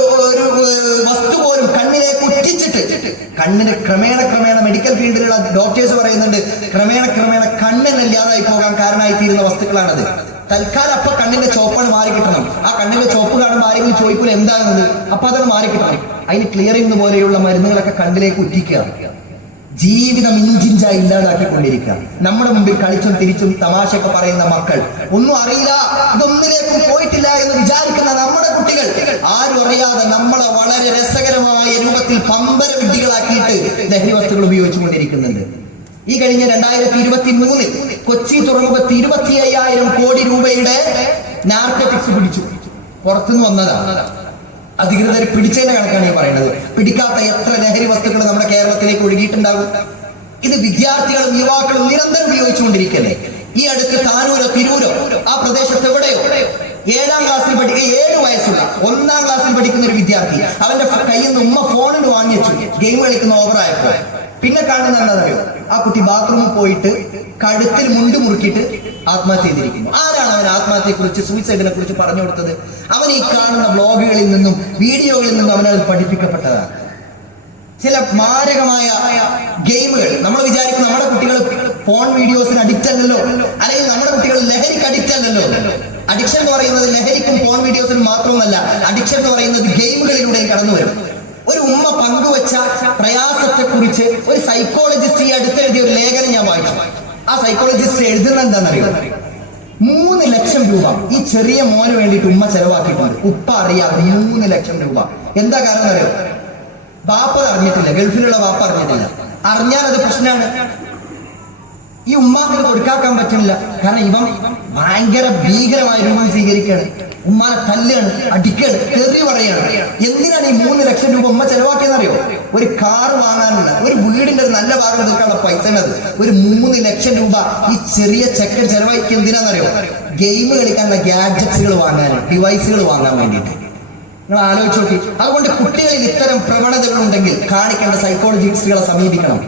വസ്തു പോലും കണ്ണിലേക്ക് ഉറ്റിച്ചിട്ട് കണ്ണിന് ക്രമേണ മെഡിക്കൽ ഫീൽഡിലുള്ള ഡോക്ടേഴ്സ് പറയുന്നുണ്ട്, ക്രമേണ കണ്ണിനില്ലാതായി പോകാൻ കാരണമായി തീരുന്ന വസ്തുക്കളാണത്. തൽക്കാലം അപ്പൊ കണ്ണിന്റെ ചോപ്പാണ് മാറി കിട്ടണം. ആ കണ്ണിന്റെ ചോപ്പ് കാണുമ്പോൾ ആരെങ്കിലും ചോദിക്കൂല എന്താണെന്നത്, അപ്പൊ അതാണ് മാറി കിട്ടണം. അതിന് ക്ലിയറിംഗ് പോലെയുള്ള മരുന്നുകളൊക്കെ കണ്ണിലേക്ക് ഉറ്റിക്കുക. ജീവിതം ഇഞ്ചിഞ്ചായി ഇല്ലാതാക്കിക്കൊണ്ടിരിക്കുക. നമ്മുടെ മുമ്പിൽ കളിച്ചും തിരിച്ചും തമാശയൊക്കെ പറയുന്ന മക്കൾ, ഒന്നും അറിയില്ല, ഇതൊന്നിലേക്കും പോയിട്ടില്ല എന്ന് വിചാരിക്കുന്ന നമ്മുടെ കുട്ടികൾ ആരും അറിയാതെ നമ്മളെ വളരെ രസകരമായ രൂപത്തിൽ പമ്പര വിഡ്ഢികളാക്കിയിട്ട് ലഹരി വസ്തുക്കൾ ഉപയോഗിച്ചുകൊണ്ടിരിക്കുന്നുണ്ട്. ഈ കഴിഞ്ഞ 2023 കൊച്ചി തുറമുഖത്ത് 25,000 കോടി രൂപയുടെ നാർക്കോട്ടിക്സ് പിടിച്ചു. പുറത്തുനിന്ന് വന്നതാണ്. അധികൃതർ പിടിച്ചതിന്റെ കണക്കാണ് ഈ പറയുന്നത്. പിടിക്കാത്ത എത്ര ലഹരി വസ്തുക്കൾ നമ്മുടെ കേരളത്തിലേക്ക് ഒഴുകിയിട്ടുണ്ടാകും. ഇത് വിദ്യാർത്ഥികളും യുവാക്കളും നിരന്തരം ഉപയോഗിച്ചുകൊണ്ടിരിക്കല്ലേ. ഈ അടുത്ത് താനൂരോ തിരൂരോ ആ പ്രദേശത്ത് എവിടെയോ 7ാം ക്ലാസ്സിൽ 7 വയസ്സുള്ള 1ാം ക്ലാസ്സിൽ പഠിക്കുന്ന ഒരു വിദ്യാർത്ഥി, അവന്റെ കയ്യിൽ നിന്ന് ഉമ്മ ഫോണിന് വാങ്ങിച്ചു ഗെയിം കളിക്കുന്ന ഓവറായപ്പോ പിന്നെ കാണുന്ന എന്താ അറിയോ, ആ കുട്ടി ബാത്റൂമിൽ പോയിട്ട് കഴുത്തിൽ മുണ്ട് മുറുക്കിയിട്ട് ആത്മഹത്യ ചെയ്തിരിക്കുന്നു. ആരാണ് അവൻ ആത്മഹത്യയെ കുറിച്ച്, സൂയിസൈഡിനെ കുറിച്ച് പറഞ്ഞു കൊടുത്തത്? അവൻ ഈ കാണുന്ന ബ്ലോഗുകളിൽ നിന്നും വീഡിയോകളിൽ നിന്നും അവനത് പഠിപ്പിക്കപ്പെട്ടതാണ്. ചില മാരകമായ ഗെയിമുകൾ, നമ്മൾ വിചാരിക്കും നമ്മുടെ കുട്ടികൾ ഫോൺ വീഡിയോസിന് അഡിക്റ്റ് അല്ലല്ലോ, അല്ലെങ്കിൽ നമ്മുടെ കുട്ടികൾ ലഹരിക്ക് അഡിക്റ്റ് അല്ലല്ലോ. അഡിക്ഷൻ എന്ന് പറയുന്നത് ലഹരിക്കും ഫോൺ വീഡിയോസിനും മാത്രമല്ല, അഡിക്ഷൻ എന്ന് പറയുന്നത് ഗെയിമുകളിലൂടെ കടന്നു വരും. ഒരു ഉമ്മ പങ്കുവെച്ച പ്രയാസത്തെ കുറിച്ച് ഒരു സൈക്കോളജിസ്റ്റ് ഈ അടുത്തെഴുതിയ ഒരു ലേഖനം ഞാൻ വായിച്ചു. ആ സൈക്കോളജിസ്റ്റ് എഴുതുന്നത് എന്താണെന്നറിയോ? 3 ലക്ഷം രൂപ ഈ ചെറിയ മോന് വേണ്ടിയിട്ട് ഉമ്മ ചെലവാക്കിയിട്ടുണ്ട്. ഉപ്പ അറിയാതെ 3 ലക്ഷം രൂപ. എന്താ കാരണം അറിയോ? ബാപ്പ അറിഞ്ഞിട്ടില്ല, ഗൾഫിലുള്ള ബാപ്പ അറിഞ്ഞിട്ടില്ല. അറിഞ്ഞാൽ അത് പ്രശ്നമാണ്. ഈ ഉമ്മാക്ക് കൊടുക്കാക്കാൻ പറ്റുന്നില്ല. കാരണം ഇവൻ ഭയങ്കര ഭീകരമായ രൂപം സ്വീകരിക്കുകയാണ്. ഉമ്മാനെ തല്ലാണ്, അടിക്കാണ്, തെറി പറയാണ്. എന്തിനാണ് ഈ 3 ലക്ഷം രൂപ ഉമ്മ ചെലവാക്കിയെന്നറിയോ? ഒരു കാർ വാങ്ങാനുള്ള, ഒരു വീടിന്റെ ഒരു നല്ല ഭാഗം എടുക്കാനുള്ള പൈസ ഉള്ളത്. ഒരു 3 ലക്ഷം രൂപ ഈ ചെറിയ ചെക്കൻ ചെലവാക്കി എന്തിനാണെന്നറിയോ? ഗെയിം കളിക്കാനുള്ള ഗാഡ്ജറ്റ്സുകൾ വാങ്ങാൻ, ഡിവൈസുകൾ വാങ്ങാൻ വേണ്ടിയിട്ട്. നിങ്ങൾ ആലോചിച്ച് നോക്കി. അതുകൊണ്ട് കുട്ടികളിൽ ഇത്തരം പ്രവണതകൾ ഉണ്ടെങ്കിൽ കാണിക്കേണ്ട സൈക്കോളജിസ്റ്റുകളെ സമീപിക്കണം.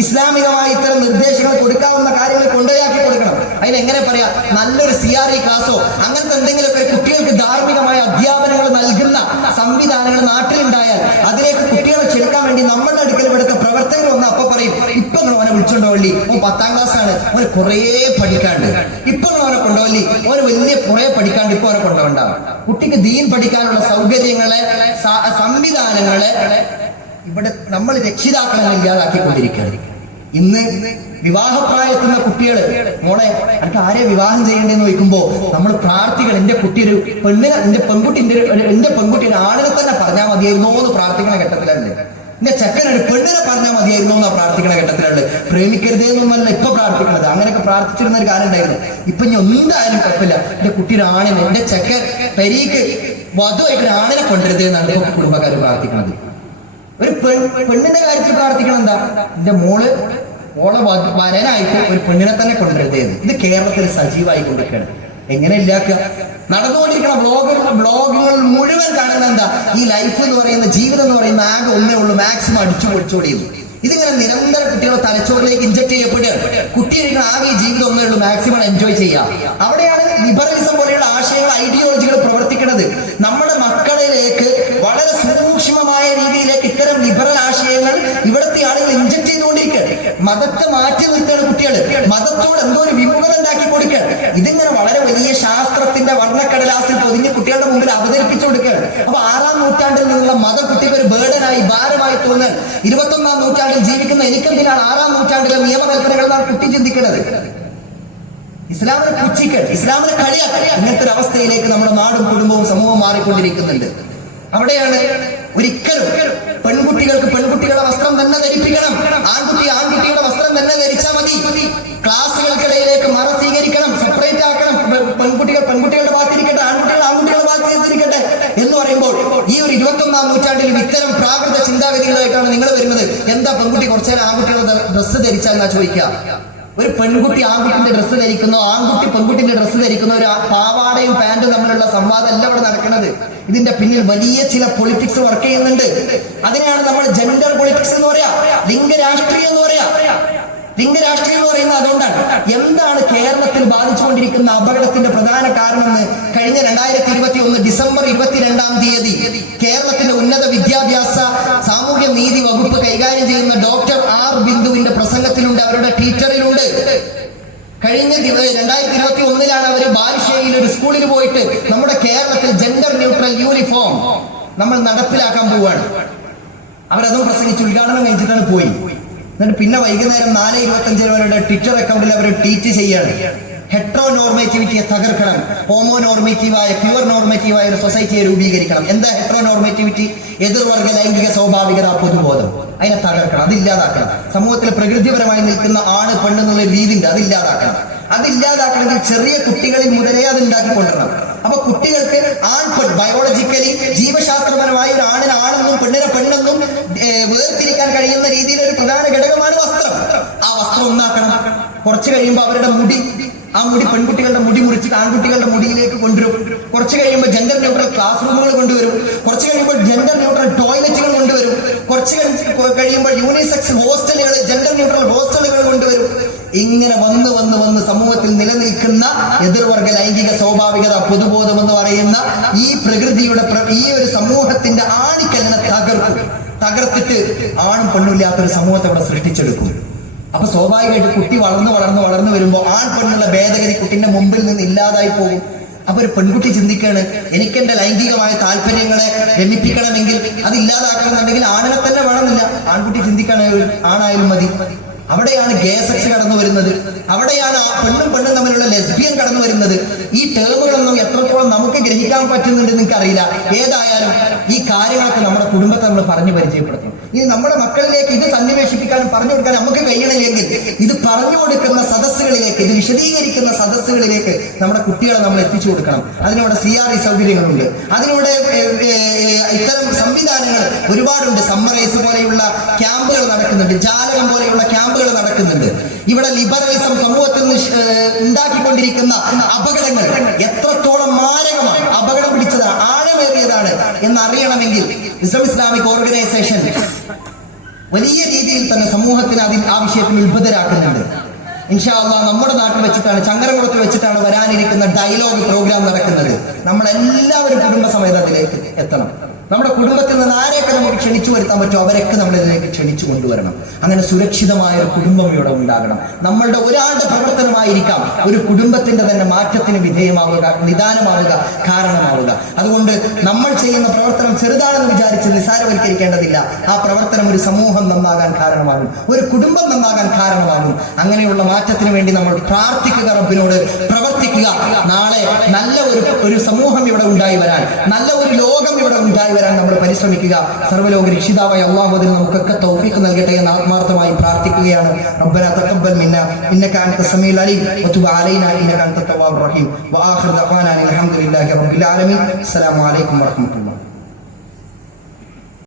ഇസ്ലാമികമായ ഇത്തരം നിർദ്ദേശങ്ങൾ കൊടുക്കാവുന്ന കാര്യങ്ങൾ കൊണ്ടുപോയാക്കി കൊടുക്കണം. അതിനെങ്ങനെ പറയാ, നല്ലൊരു CRE ക്ലാസ്സോ അങ്ങനത്തെ എന്തെങ്കിലുമൊക്കെ കുട്ടികൾക്ക് ധാർമ്മികമായ അധ്യാപനങ്ങൾ നൽകുന്ന സംവിധാനങ്ങൾ നാട്ടിലുണ്ടായാൽ അതിലേക്ക് കുട്ടികളെ ക്ഷണിക്കാൻ വേണ്ടി നമ്മളുടെ അടുക്കൽ ഇവിടുത്തെ പ്രവർത്തകർ വന്ന് അപ്പൊ പറയും, ഇപ്പൊ അവനെ വിളിച്ചോണ്ടോളി, ഓൻ 10ാം ക്ലാസ്സാണ്, അവന് കുറേ പഠിക്കാണ്ട്. ഇപ്പൊ അവനെ കൊണ്ടുപോലി, അവന് വലിയ കുറേ പഠിക്കാണ്ട്, ഇപ്പൊ അവനെ കൊണ്ടുപോകണ്ടാവും. കുട്ടിക്ക് ദീൻ പഠിക്കാനുള്ള സൗകര്യങ്ങളെ, സംവിധാനങ്ങളെ ഇവിടെ നമ്മൾ രക്ഷിതാക്കളെ ഇല്ലാതാക്കിക്കൊണ്ടിരിക്കുകയാണ്. ഇന്ന് വിവാഹപ്രായത്തുന്ന കുട്ടികള്, മോളെ എനിക്ക് ആരെ വിവാഹം ചെയ്യേണ്ടതെന്ന് ചോദിക്കുമ്പോ നമ്മൾ പ്രാർത്ഥിക്കണം, എന്റെ കുട്ടി ഒരു പെണ്ണിനെ, എന്റെ പെൺകുട്ടി ഒരു ആണിനെ തന്നെ പറഞ്ഞാൽ മതിയായിരുന്നോ എന്ന് പ്രാർത്ഥിക്കുന്ന ഘട്ടത്തിലുണ്ട്. എന്റെ ചെക്കൻ ഒരു പെണ്ണിനെ പറഞ്ഞാൽ മതിയായിരുന്നോ എന്നാ പ്രാർത്ഥിക്കുന്ന ഘട്ടത്തിലുണ്ട്. പ്രേമിക്കരുതേന്നൊന്നല്ല ഇപ്പൊ പ്രാർത്ഥിക്കുന്നത്. അങ്ങനെയൊക്കെ പ്രാർത്ഥിച്ചിരുന്ന ഒരു കാലം ഉണ്ടായിരുന്നു. ഇപ്പൊ ഇനി എന്തായാലും കുഴപ്പമില്ല, എന്റെ കുട്ടിയുടെ ആണിനെ, എന്റെ ചെക്കൻ പെരീക്ക് വധുവായിട്ട് ഒരു ആണിനെ കൊണ്ടുവരുതേ എന്നാണ് ഇപ്പൊ കുടുംബക്കാർ പ്രാർത്ഥിക്കുന്നത്. ഒരു പെണ്ണിന്റെ കാര്യത്തിൽ പ്രാർത്ഥിക്കണം എന്താ, എന്റെ ഓളെ വരനായിട്ട് ഒരു പെണ്ണിനെ തന്നെ കൊണ്ടുവരുതേന്ന്. ഇത് കേരളത്തിൽ സജീവമായി കൊണ്ടിരിക്കുകയാണ്. എങ്ങനെ ഇല്ലാക്കുക? നടന്നുകൊണ്ടിരിക്കുന്ന ബ്ലോഗുകൾ മുഴുവൻ കാണുന്ന എന്താ, ഈ ലൈഫ് എന്ന് പറയുന്ന, ജീവിതം എന്ന് പറയുന്ന ആകെ ഒന്നേ ഉള്ളൂ, മാക്സിമം അടിച്ചു പൊടിച്ചോടിയത്. ഇതിങ്ങനെ നിരന്തരം കുട്ടികളെ തലച്ചോറിലേക്ക് ഇൻജക്ട് ചെയ്യപ്പെടുകയാണ്. കുട്ടിയിരിക്കുന്ന ആകെ ഈ ജീവിതം ഒന്നേ ഉള്ളൂ, മാക്സിമം എൻജോയ് ചെയ്യാം. അവിടെയാണ് ലിബറലിസം പോലെയുള്ള ആശയങ്ങൾ, ഐഡിയോളജികൾ പ്രവർത്തിക്കുന്നത്. നമ്മുടെ മക്കളിലേക്ക് വളരെ സൂക്ഷ്മമായ രീതിയിലേക്ക് ഇത്തരം ലിബറൽ ആശയങ്ങൾ ഇവിടുത്തെ ആളുകൾ ഇൻജക്ട് ചെയ്തുകൊണ്ടിരിക്കുകയാണ്. മതത്തെ മാറ്റി നിർത്തുകയാണ് കുട്ടികൾ, മതത്തോട് എന്തോ ഒരു വിമുഖത ഉണ്ടാക്കി കൊടുക്കുകയാണ്. ഇതിങ്ങനെ വളരെ വലിയ ശാസ്ത്രത്തിന്റെ വർണ്ണക്കടലാസിൽ പൊതിഞ്ഞ് കുട്ടികളുടെ മുമ്പിൽ അവതരിപ്പിച്ചു കൊടുക്കുകയാണ്. അപ്പൊ 6ാം നൂറ്റാണ്ടിൽ നിന്നുള്ള മതം കുട്ടിക്ക് ഒരു ബേർഡനായി, ഭാരമായി തോന്നാൻ 21ാം നൂറ്റാണ്ടിൽ ജീവിക്കുന്ന എനിക്കെന്തിനാണ് 6ാം നൂറ്റാണ്ടിലെ നിയമകൽപ്പനകൾ എന്നാണ് കുട്ടി ചിന്തിക്കുന്നത്. ഇസ്ലാമിനെ പുച്ഛിക്കൽ, ഇസ്ലാമിനെ കളിയാക്കൽ, ഇങ്ങനത്തെ ഒരു അവസ്ഥയിലേക്ക് നമ്മുടെ നാടും കുടുംബവും സമൂഹവും മാറിക്കൊണ്ടിരിക്കുന്നുണ്ട്. അവിടെയാണ് ഒരിക്കലും പെൺകുട്ടികൾക്ക് പെൺകുട്ടികളുടെ വസ്ത്രം തന്നെ ധരിപ്പിക്കണം, ആൺകുട്ടിയുടെ വസ്ത്രം തന്നെ ധരിച്ചാൽ മതി, ക്ലാസ്സുകൾക്കിടയിലേക്ക് മറ സ്വീകരിക്കണം, സെപ്പറേറ്റ് ആക്കണം, പെൺകുട്ടികളുടെ ഭാഗത്തിരിക്കട്ടെ, ആൺകുട്ടികളുടെ ഭാഗത്തിരിക്കട്ടെ എന്ന് പറയുമ്പോൾ ഈ ഒരു 21ാം നൂറ്റാണ്ടിൽ ഇത്തരം പ്രാകൃത ചിന്താഗതികളായിട്ടാണ് നിങ്ങൾ വരുന്നത്. എന്താ പെൺകുട്ടി കുറച്ചേരം ആൺകുട്ടികളുടെ ഡ്രസ്സ് ധരിച്ചാൽ എന്നാ ചോദിക്കുക. ഒരു പെൺകുട്ടി ആൺകുട്ടിന്റെ ഡ്രസ്സ് ധരിക്കുന്നു, ആൺകുട്ടി പെൺകുട്ടിന്റെ ഡ്രസ്സ് ധരിക്കുന്ന ഒരു പാവാടയും പാന്റും തമ്മിലുള്ള സംവാദം അല്ല ഇവിടെ നടക്കുന്നത്. ഇതിന്റെ പിന്നിൽ വലിയ ചില പൊളിറ്റിക്സ് വർക്ക് ചെയ്യുന്നുണ്ട്. അതിനെയാണ് നമ്മൾ ജെൻഡർ പൊളിറ്റിക്സ് എന്ന് പറയാ, ലിംഗരാഷ്ട്രീയം എന്ന് പറയാ. ലിംഗരാഷ്ട്രീയം എന്ന് പറയുന്നത് അതുകൊണ്ടാണ്. എന്താണ് കേരളത്തിൽ ബാധിച്ചുകൊണ്ടിരിക്കുന്ന അപകടത്തിന്റെ പ്രധാന കാരണമെന്ന് കഴിഞ്ഞ 2021 ഡിസംബർ 22-ാം തീയതി കേരളത്തിന്റെ ഉന്നത വിദ്യാഭ്യാസ സാമൂഹ്യ നീതി വകുപ്പ് കൈകാര്യം ചെയ്യുന്ന ഡോക്ടർ ആർ ബിന്ദുവിന്റെ പ്രസംഗത്തിലുണ്ട്, അവരുടെ ടീച്ചറിലുണ്ട്. കഴിഞ്ഞ 2021 അവർ ബാലുശ്ശേരിയിൽ ഒരു സ്കൂളിൽ പോയിട്ട് നമ്മുടെ കേരളത്തിൽ ജെൻഡർ ന്യൂട്രൽ യൂണിഫോം നമ്മൾ നടപ്പിലാക്കാൻ പോവുകയാണ്. അവരതും പ്രസംഗിച്ച് ഉദ്ഘാടനം കഴിഞ്ഞിട്ടാണ് പോയി. എന്നിട്ട് പിന്നെ വൈകുന്നേരം 4:25 അവരുടെ ട്വിറ്റർ അക്കൗണ്ടിൽ അവർ ട്വീറ്റ് ചെയ്യാണ്, ഹെട്രോ നോർമേറ്റിവിറ്റിയെ തകർക്കണം, ഹോമോ നോർമേറ്റീവായ, പ്യുവർ നോർമേറ്റീവായ ഒരു സൊസൈറ്റിയെ രൂപീകരിക്കണം. എന്താ ഹെട്രോ നോർമേറ്റിവിറ്റി? എതിർവർഗ ലൈംഗിക സ്വാഭാവികത, പൊതുബോധം, അതിനെ തകർക്കണം, അതില്ലാതാക്കണം. സമൂഹത്തിൽ പ്രകൃതിപരമായി നിൽക്കുന്ന ആണ് പെണ്ണ് എന്നുള്ള രീതിയുണ്ട്, അതില്ലാതാക്കണമെങ്കിൽ ചെറിയ കുട്ടികളിൽ മുതലേ അത് ഉണ്ടാക്കിക്കൊണ്ടിരണം. അപ്പൊ കുട്ടികൾക്ക് ആൺപെൺ ബയോളജിക്കലി ജീവശാസ്ത്രപരമായി ഒരു ആണിന് ആണെന്നും പെണ്ണിനെ പെണ്ണെന്നും വേർതിരിക്കാൻ കഴിയുന്ന രീതിയിൽ ഒരു പ്രധാന ഘടകമാണ് വസ്ത്രം. ആ വസ്ത്രം ഒന്നാക്കണം. കുറച്ച് കഴിയുമ്പോൾ അവരുടെ മുടി, ആ മുടി പെൺകുട്ടികളുടെ മുടി മുറിച്ചിട്ട് ആൺകുട്ടികളുടെ മുടിയിലേക്ക് കൊണ്ടുവരും. കുറച്ച് കഴിയുമ്പോൾ ജെൻഡർ ന്യൂട്രൽ ക്ലാസ് റൂമുകൾ കൊണ്ടുവരും. കുറച്ച് കഴിയുമ്പോൾ ജെൻഡർ ന്യൂട്രൽ ടോയ്ലറ്റുകൾ കൊണ്ടുവരും. കുറച്ച് കഴിയുമ്പോൾ യൂണിസെക്സ് ഹോസ്റ്റലുകൾ, ജെൻഡർ ന്യൂട്രൽ ഹോസ്റ്റലുകൾ കൊണ്ടുവരും. ഇങ്ങനെ വന്ന് വന്ന് വന്ന് സമൂഹത്തിൽ നിലനിൽക്കുന്ന എതിർവർഗ ലൈംഗിക സ്വാഭാവികത, പൊതുബോധം എന്ന് പറയുന്ന ഈ പ്രകൃതിയുടെ ഈ ഒരു സമൂഹത്തിന്റെ ആണിക്കല്ലിനെ തകർത്തിട്ട് ആണും പെണ്ണുമില്ലാത്തൊരു സമൂഹത്തെ അവിടെ സൃഷ്ടിച്ചെടുക്കും. അപ്പൊ സ്വാഭാവികമായിട്ട് കുട്ടി വളർന്നു വരുമ്പോൾ ആൺ പെണ്ണുള്ള ഭേദഗതി കുട്ടിന്റെ മുമ്പിൽ നിന്ന് ഇല്ലാതായി പോകും. അപ്പൊ ഒരു പെൺകുട്ടി ചിന്തിക്കാണ്, എനിക്കെന്റെ ലൈംഗികമായ താല്പര്യങ്ങളെ രമിപ്പിക്കണമെങ്കിൽ അത് ഇല്ലാതാക്കണമെന്നുണ്ടെങ്കിൽ ആണിനെ തന്നെ വേണമെന്നില്ല. ആൺകുട്ടി ചിന്തിക്കാണ് ആണായാലും മതി. അവിടെയാണ് ഗേ സെക്സ് കടന്നു വരുന്നത്. അവിടെയാണ് ആ പെണ്ണും തമ്മിലുള്ള ലെസ്ബിയൻ കടന്നു വരുന്നത്. ഈ ടേമുകളൊന്നും എത്രത്തോളം നമുക്ക് ഗ്രഹിക്കാൻ പറ്റുന്നുണ്ടെന്ന് എനിക്കറിയില്ല. ഏതായാലും ഈ കാര്യങ്ങളൊക്കെ നമ്മുടെ കുടുംബത്തെ നമ്മൾ പറഞ്ഞു പരിചയപ്പെടുത്തണം. ഇനി നമ്മുടെ മക്കളിലേക്ക് ഇത് സന്നിവേശിപ്പിക്കാനും പറഞ്ഞു കൊടുക്കാനും നമുക്ക് കഴിയണില്ലെങ്കിൽ ഇത് പറഞ്ഞു കൊടുക്കുന്ന സദസ്സുകളിലേക്ക്, ഇത് വിശദീകരിക്കുന്ന സദസ്സുകളിലേക്ക് നമ്മുടെ കുട്ടികളെ നമ്മൾ എത്തിച്ചു കൊടുക്കണം. അതിനോട് CRE സൗകര്യങ്ങളുണ്ട്, അതിലൂടെ ഇത്തരം സംവിധാനങ്ങൾ ഒരുപാടുണ്ട്. സമ്മറൈസ് പോലെയുള്ള ക്യാമ്പുകൾ നടക്കുന്നുണ്ട്, ജാലകം പോലെയുള്ള ക്യാമ്പുകൾ നടക്കുന്നുണ്ട്. ഇവിടെ ലിബറലിസം സമൂഹത്തിൽ നിന്ന് ഉണ്ടാക്കിക്കൊണ്ടിരിക്കുന്ന അപകടങ്ങൾ എത്രത്തോളം മാരകമാണ്, അപകടം പിടിച്ചതാണ്, ആഴമേറിയതാണ് എന്നറിയണമെങ്കിൽ ഇസ്ലാമിക് ഓർഗനൈസേഷൻ വലിയ രീതിയിൽ തന്നെ സമൂഹത്തിന് ആ വിഷയത്തിൽ ഉത്ബുദ്ധരാക്കുന്നുണ്ട്. ഇൻഷാ അല്ലാഹ് നമ്മുടെ നാട്ടിൽ വെച്ചിട്ടാണ്, ചങ്ങരംകുളത്ത് വെച്ചിട്ടാണ് വരാനിരിക്കുന്ന ഡയലോഗ് പ്രോഗ്രാം നടക്കുന്നത്. നമ്മളെല്ലാവരും കുടുംബസമേതം അതിലേക്ക് എത്തണം. നമ്മുടെ കുടുംബത്തിൽ നിന്ന് ആരെയൊക്കെ നമുക്ക് ക്ഷണിച്ചു വരുത്താൻ പറ്റുമോ അവരൊക്കെ നമ്മളിതിലേക്ക് ക്ഷണിച്ചു കൊണ്ടുവരണം. അങ്ങനെ സുരക്ഷിതമായ ഒരു കുടുംബം ഇവിടെ ഉണ്ടാകണം. നമ്മളുടെ ഒരാളുടെ പ്രവർത്തനമായിരിക്കാം ഒരു കുടുംബത്തിന്റെ തന്നെ മാറ്റത്തിന് വിധേയമാവുക, നിദാനമാവുക, കാരണമാവുക. അതുകൊണ്ട് നമ്മൾ ചെയ്യുന്ന പ്രവർത്തനം ചെറുതാണെന്ന് വിചാരിച്ച് നിസ്സാരവൽക്കരിക്കേണ്ടതില്ല. ആ പ്രവർത്തനം ഒരു സമൂഹം നന്നാകാൻ കാരണമാകും, ഒരു കുടുംബം നന്നാകാൻ കാരണമാകും. അങ്ങനെയുള്ള മാറ്റത്തിന് വേണ്ടി നമ്മൾ പ്രാർത്ഥിക്കുക, റബ്ബിനോട് പ്രവർത്തിക്കുക. നാളെ നല്ല ഒരു സമൂഹം ഇവിടെ ഉണ്ടായി വരാൻ, നല്ല ഒരു ലോകം ഇവിടെ ഉണ്ടായി വരാൻ നമ്മൾ പരിശ്രമിക്കുക. സർവ്വലോക രക്ഷിതാവായ അല്ലാഹു അതിന് നമുക്കൊക്കെ തൗഫീഖ് നൽകട്ടെ എന്ന് ആത്മാർത്ഥമായി പ്രാർത്ഥിക്കുകയാണ്. റബ്ബനാ തഖബ്ബൽ മിന്നാ ഇന്നക അൻത സമീഉൽ അലീം വതുബ് അലൈനാ ഇന്നക അൻത തവ്വാബുർ റഹീം. വആഖിറു ദഅവാനാ അൽഹംദുലില്ലാഹി റബ്ബിൽ ആലമീൻ. അസ്സലാമു അലൈക്കും വറഹ്മത്തുള്ളാഹി.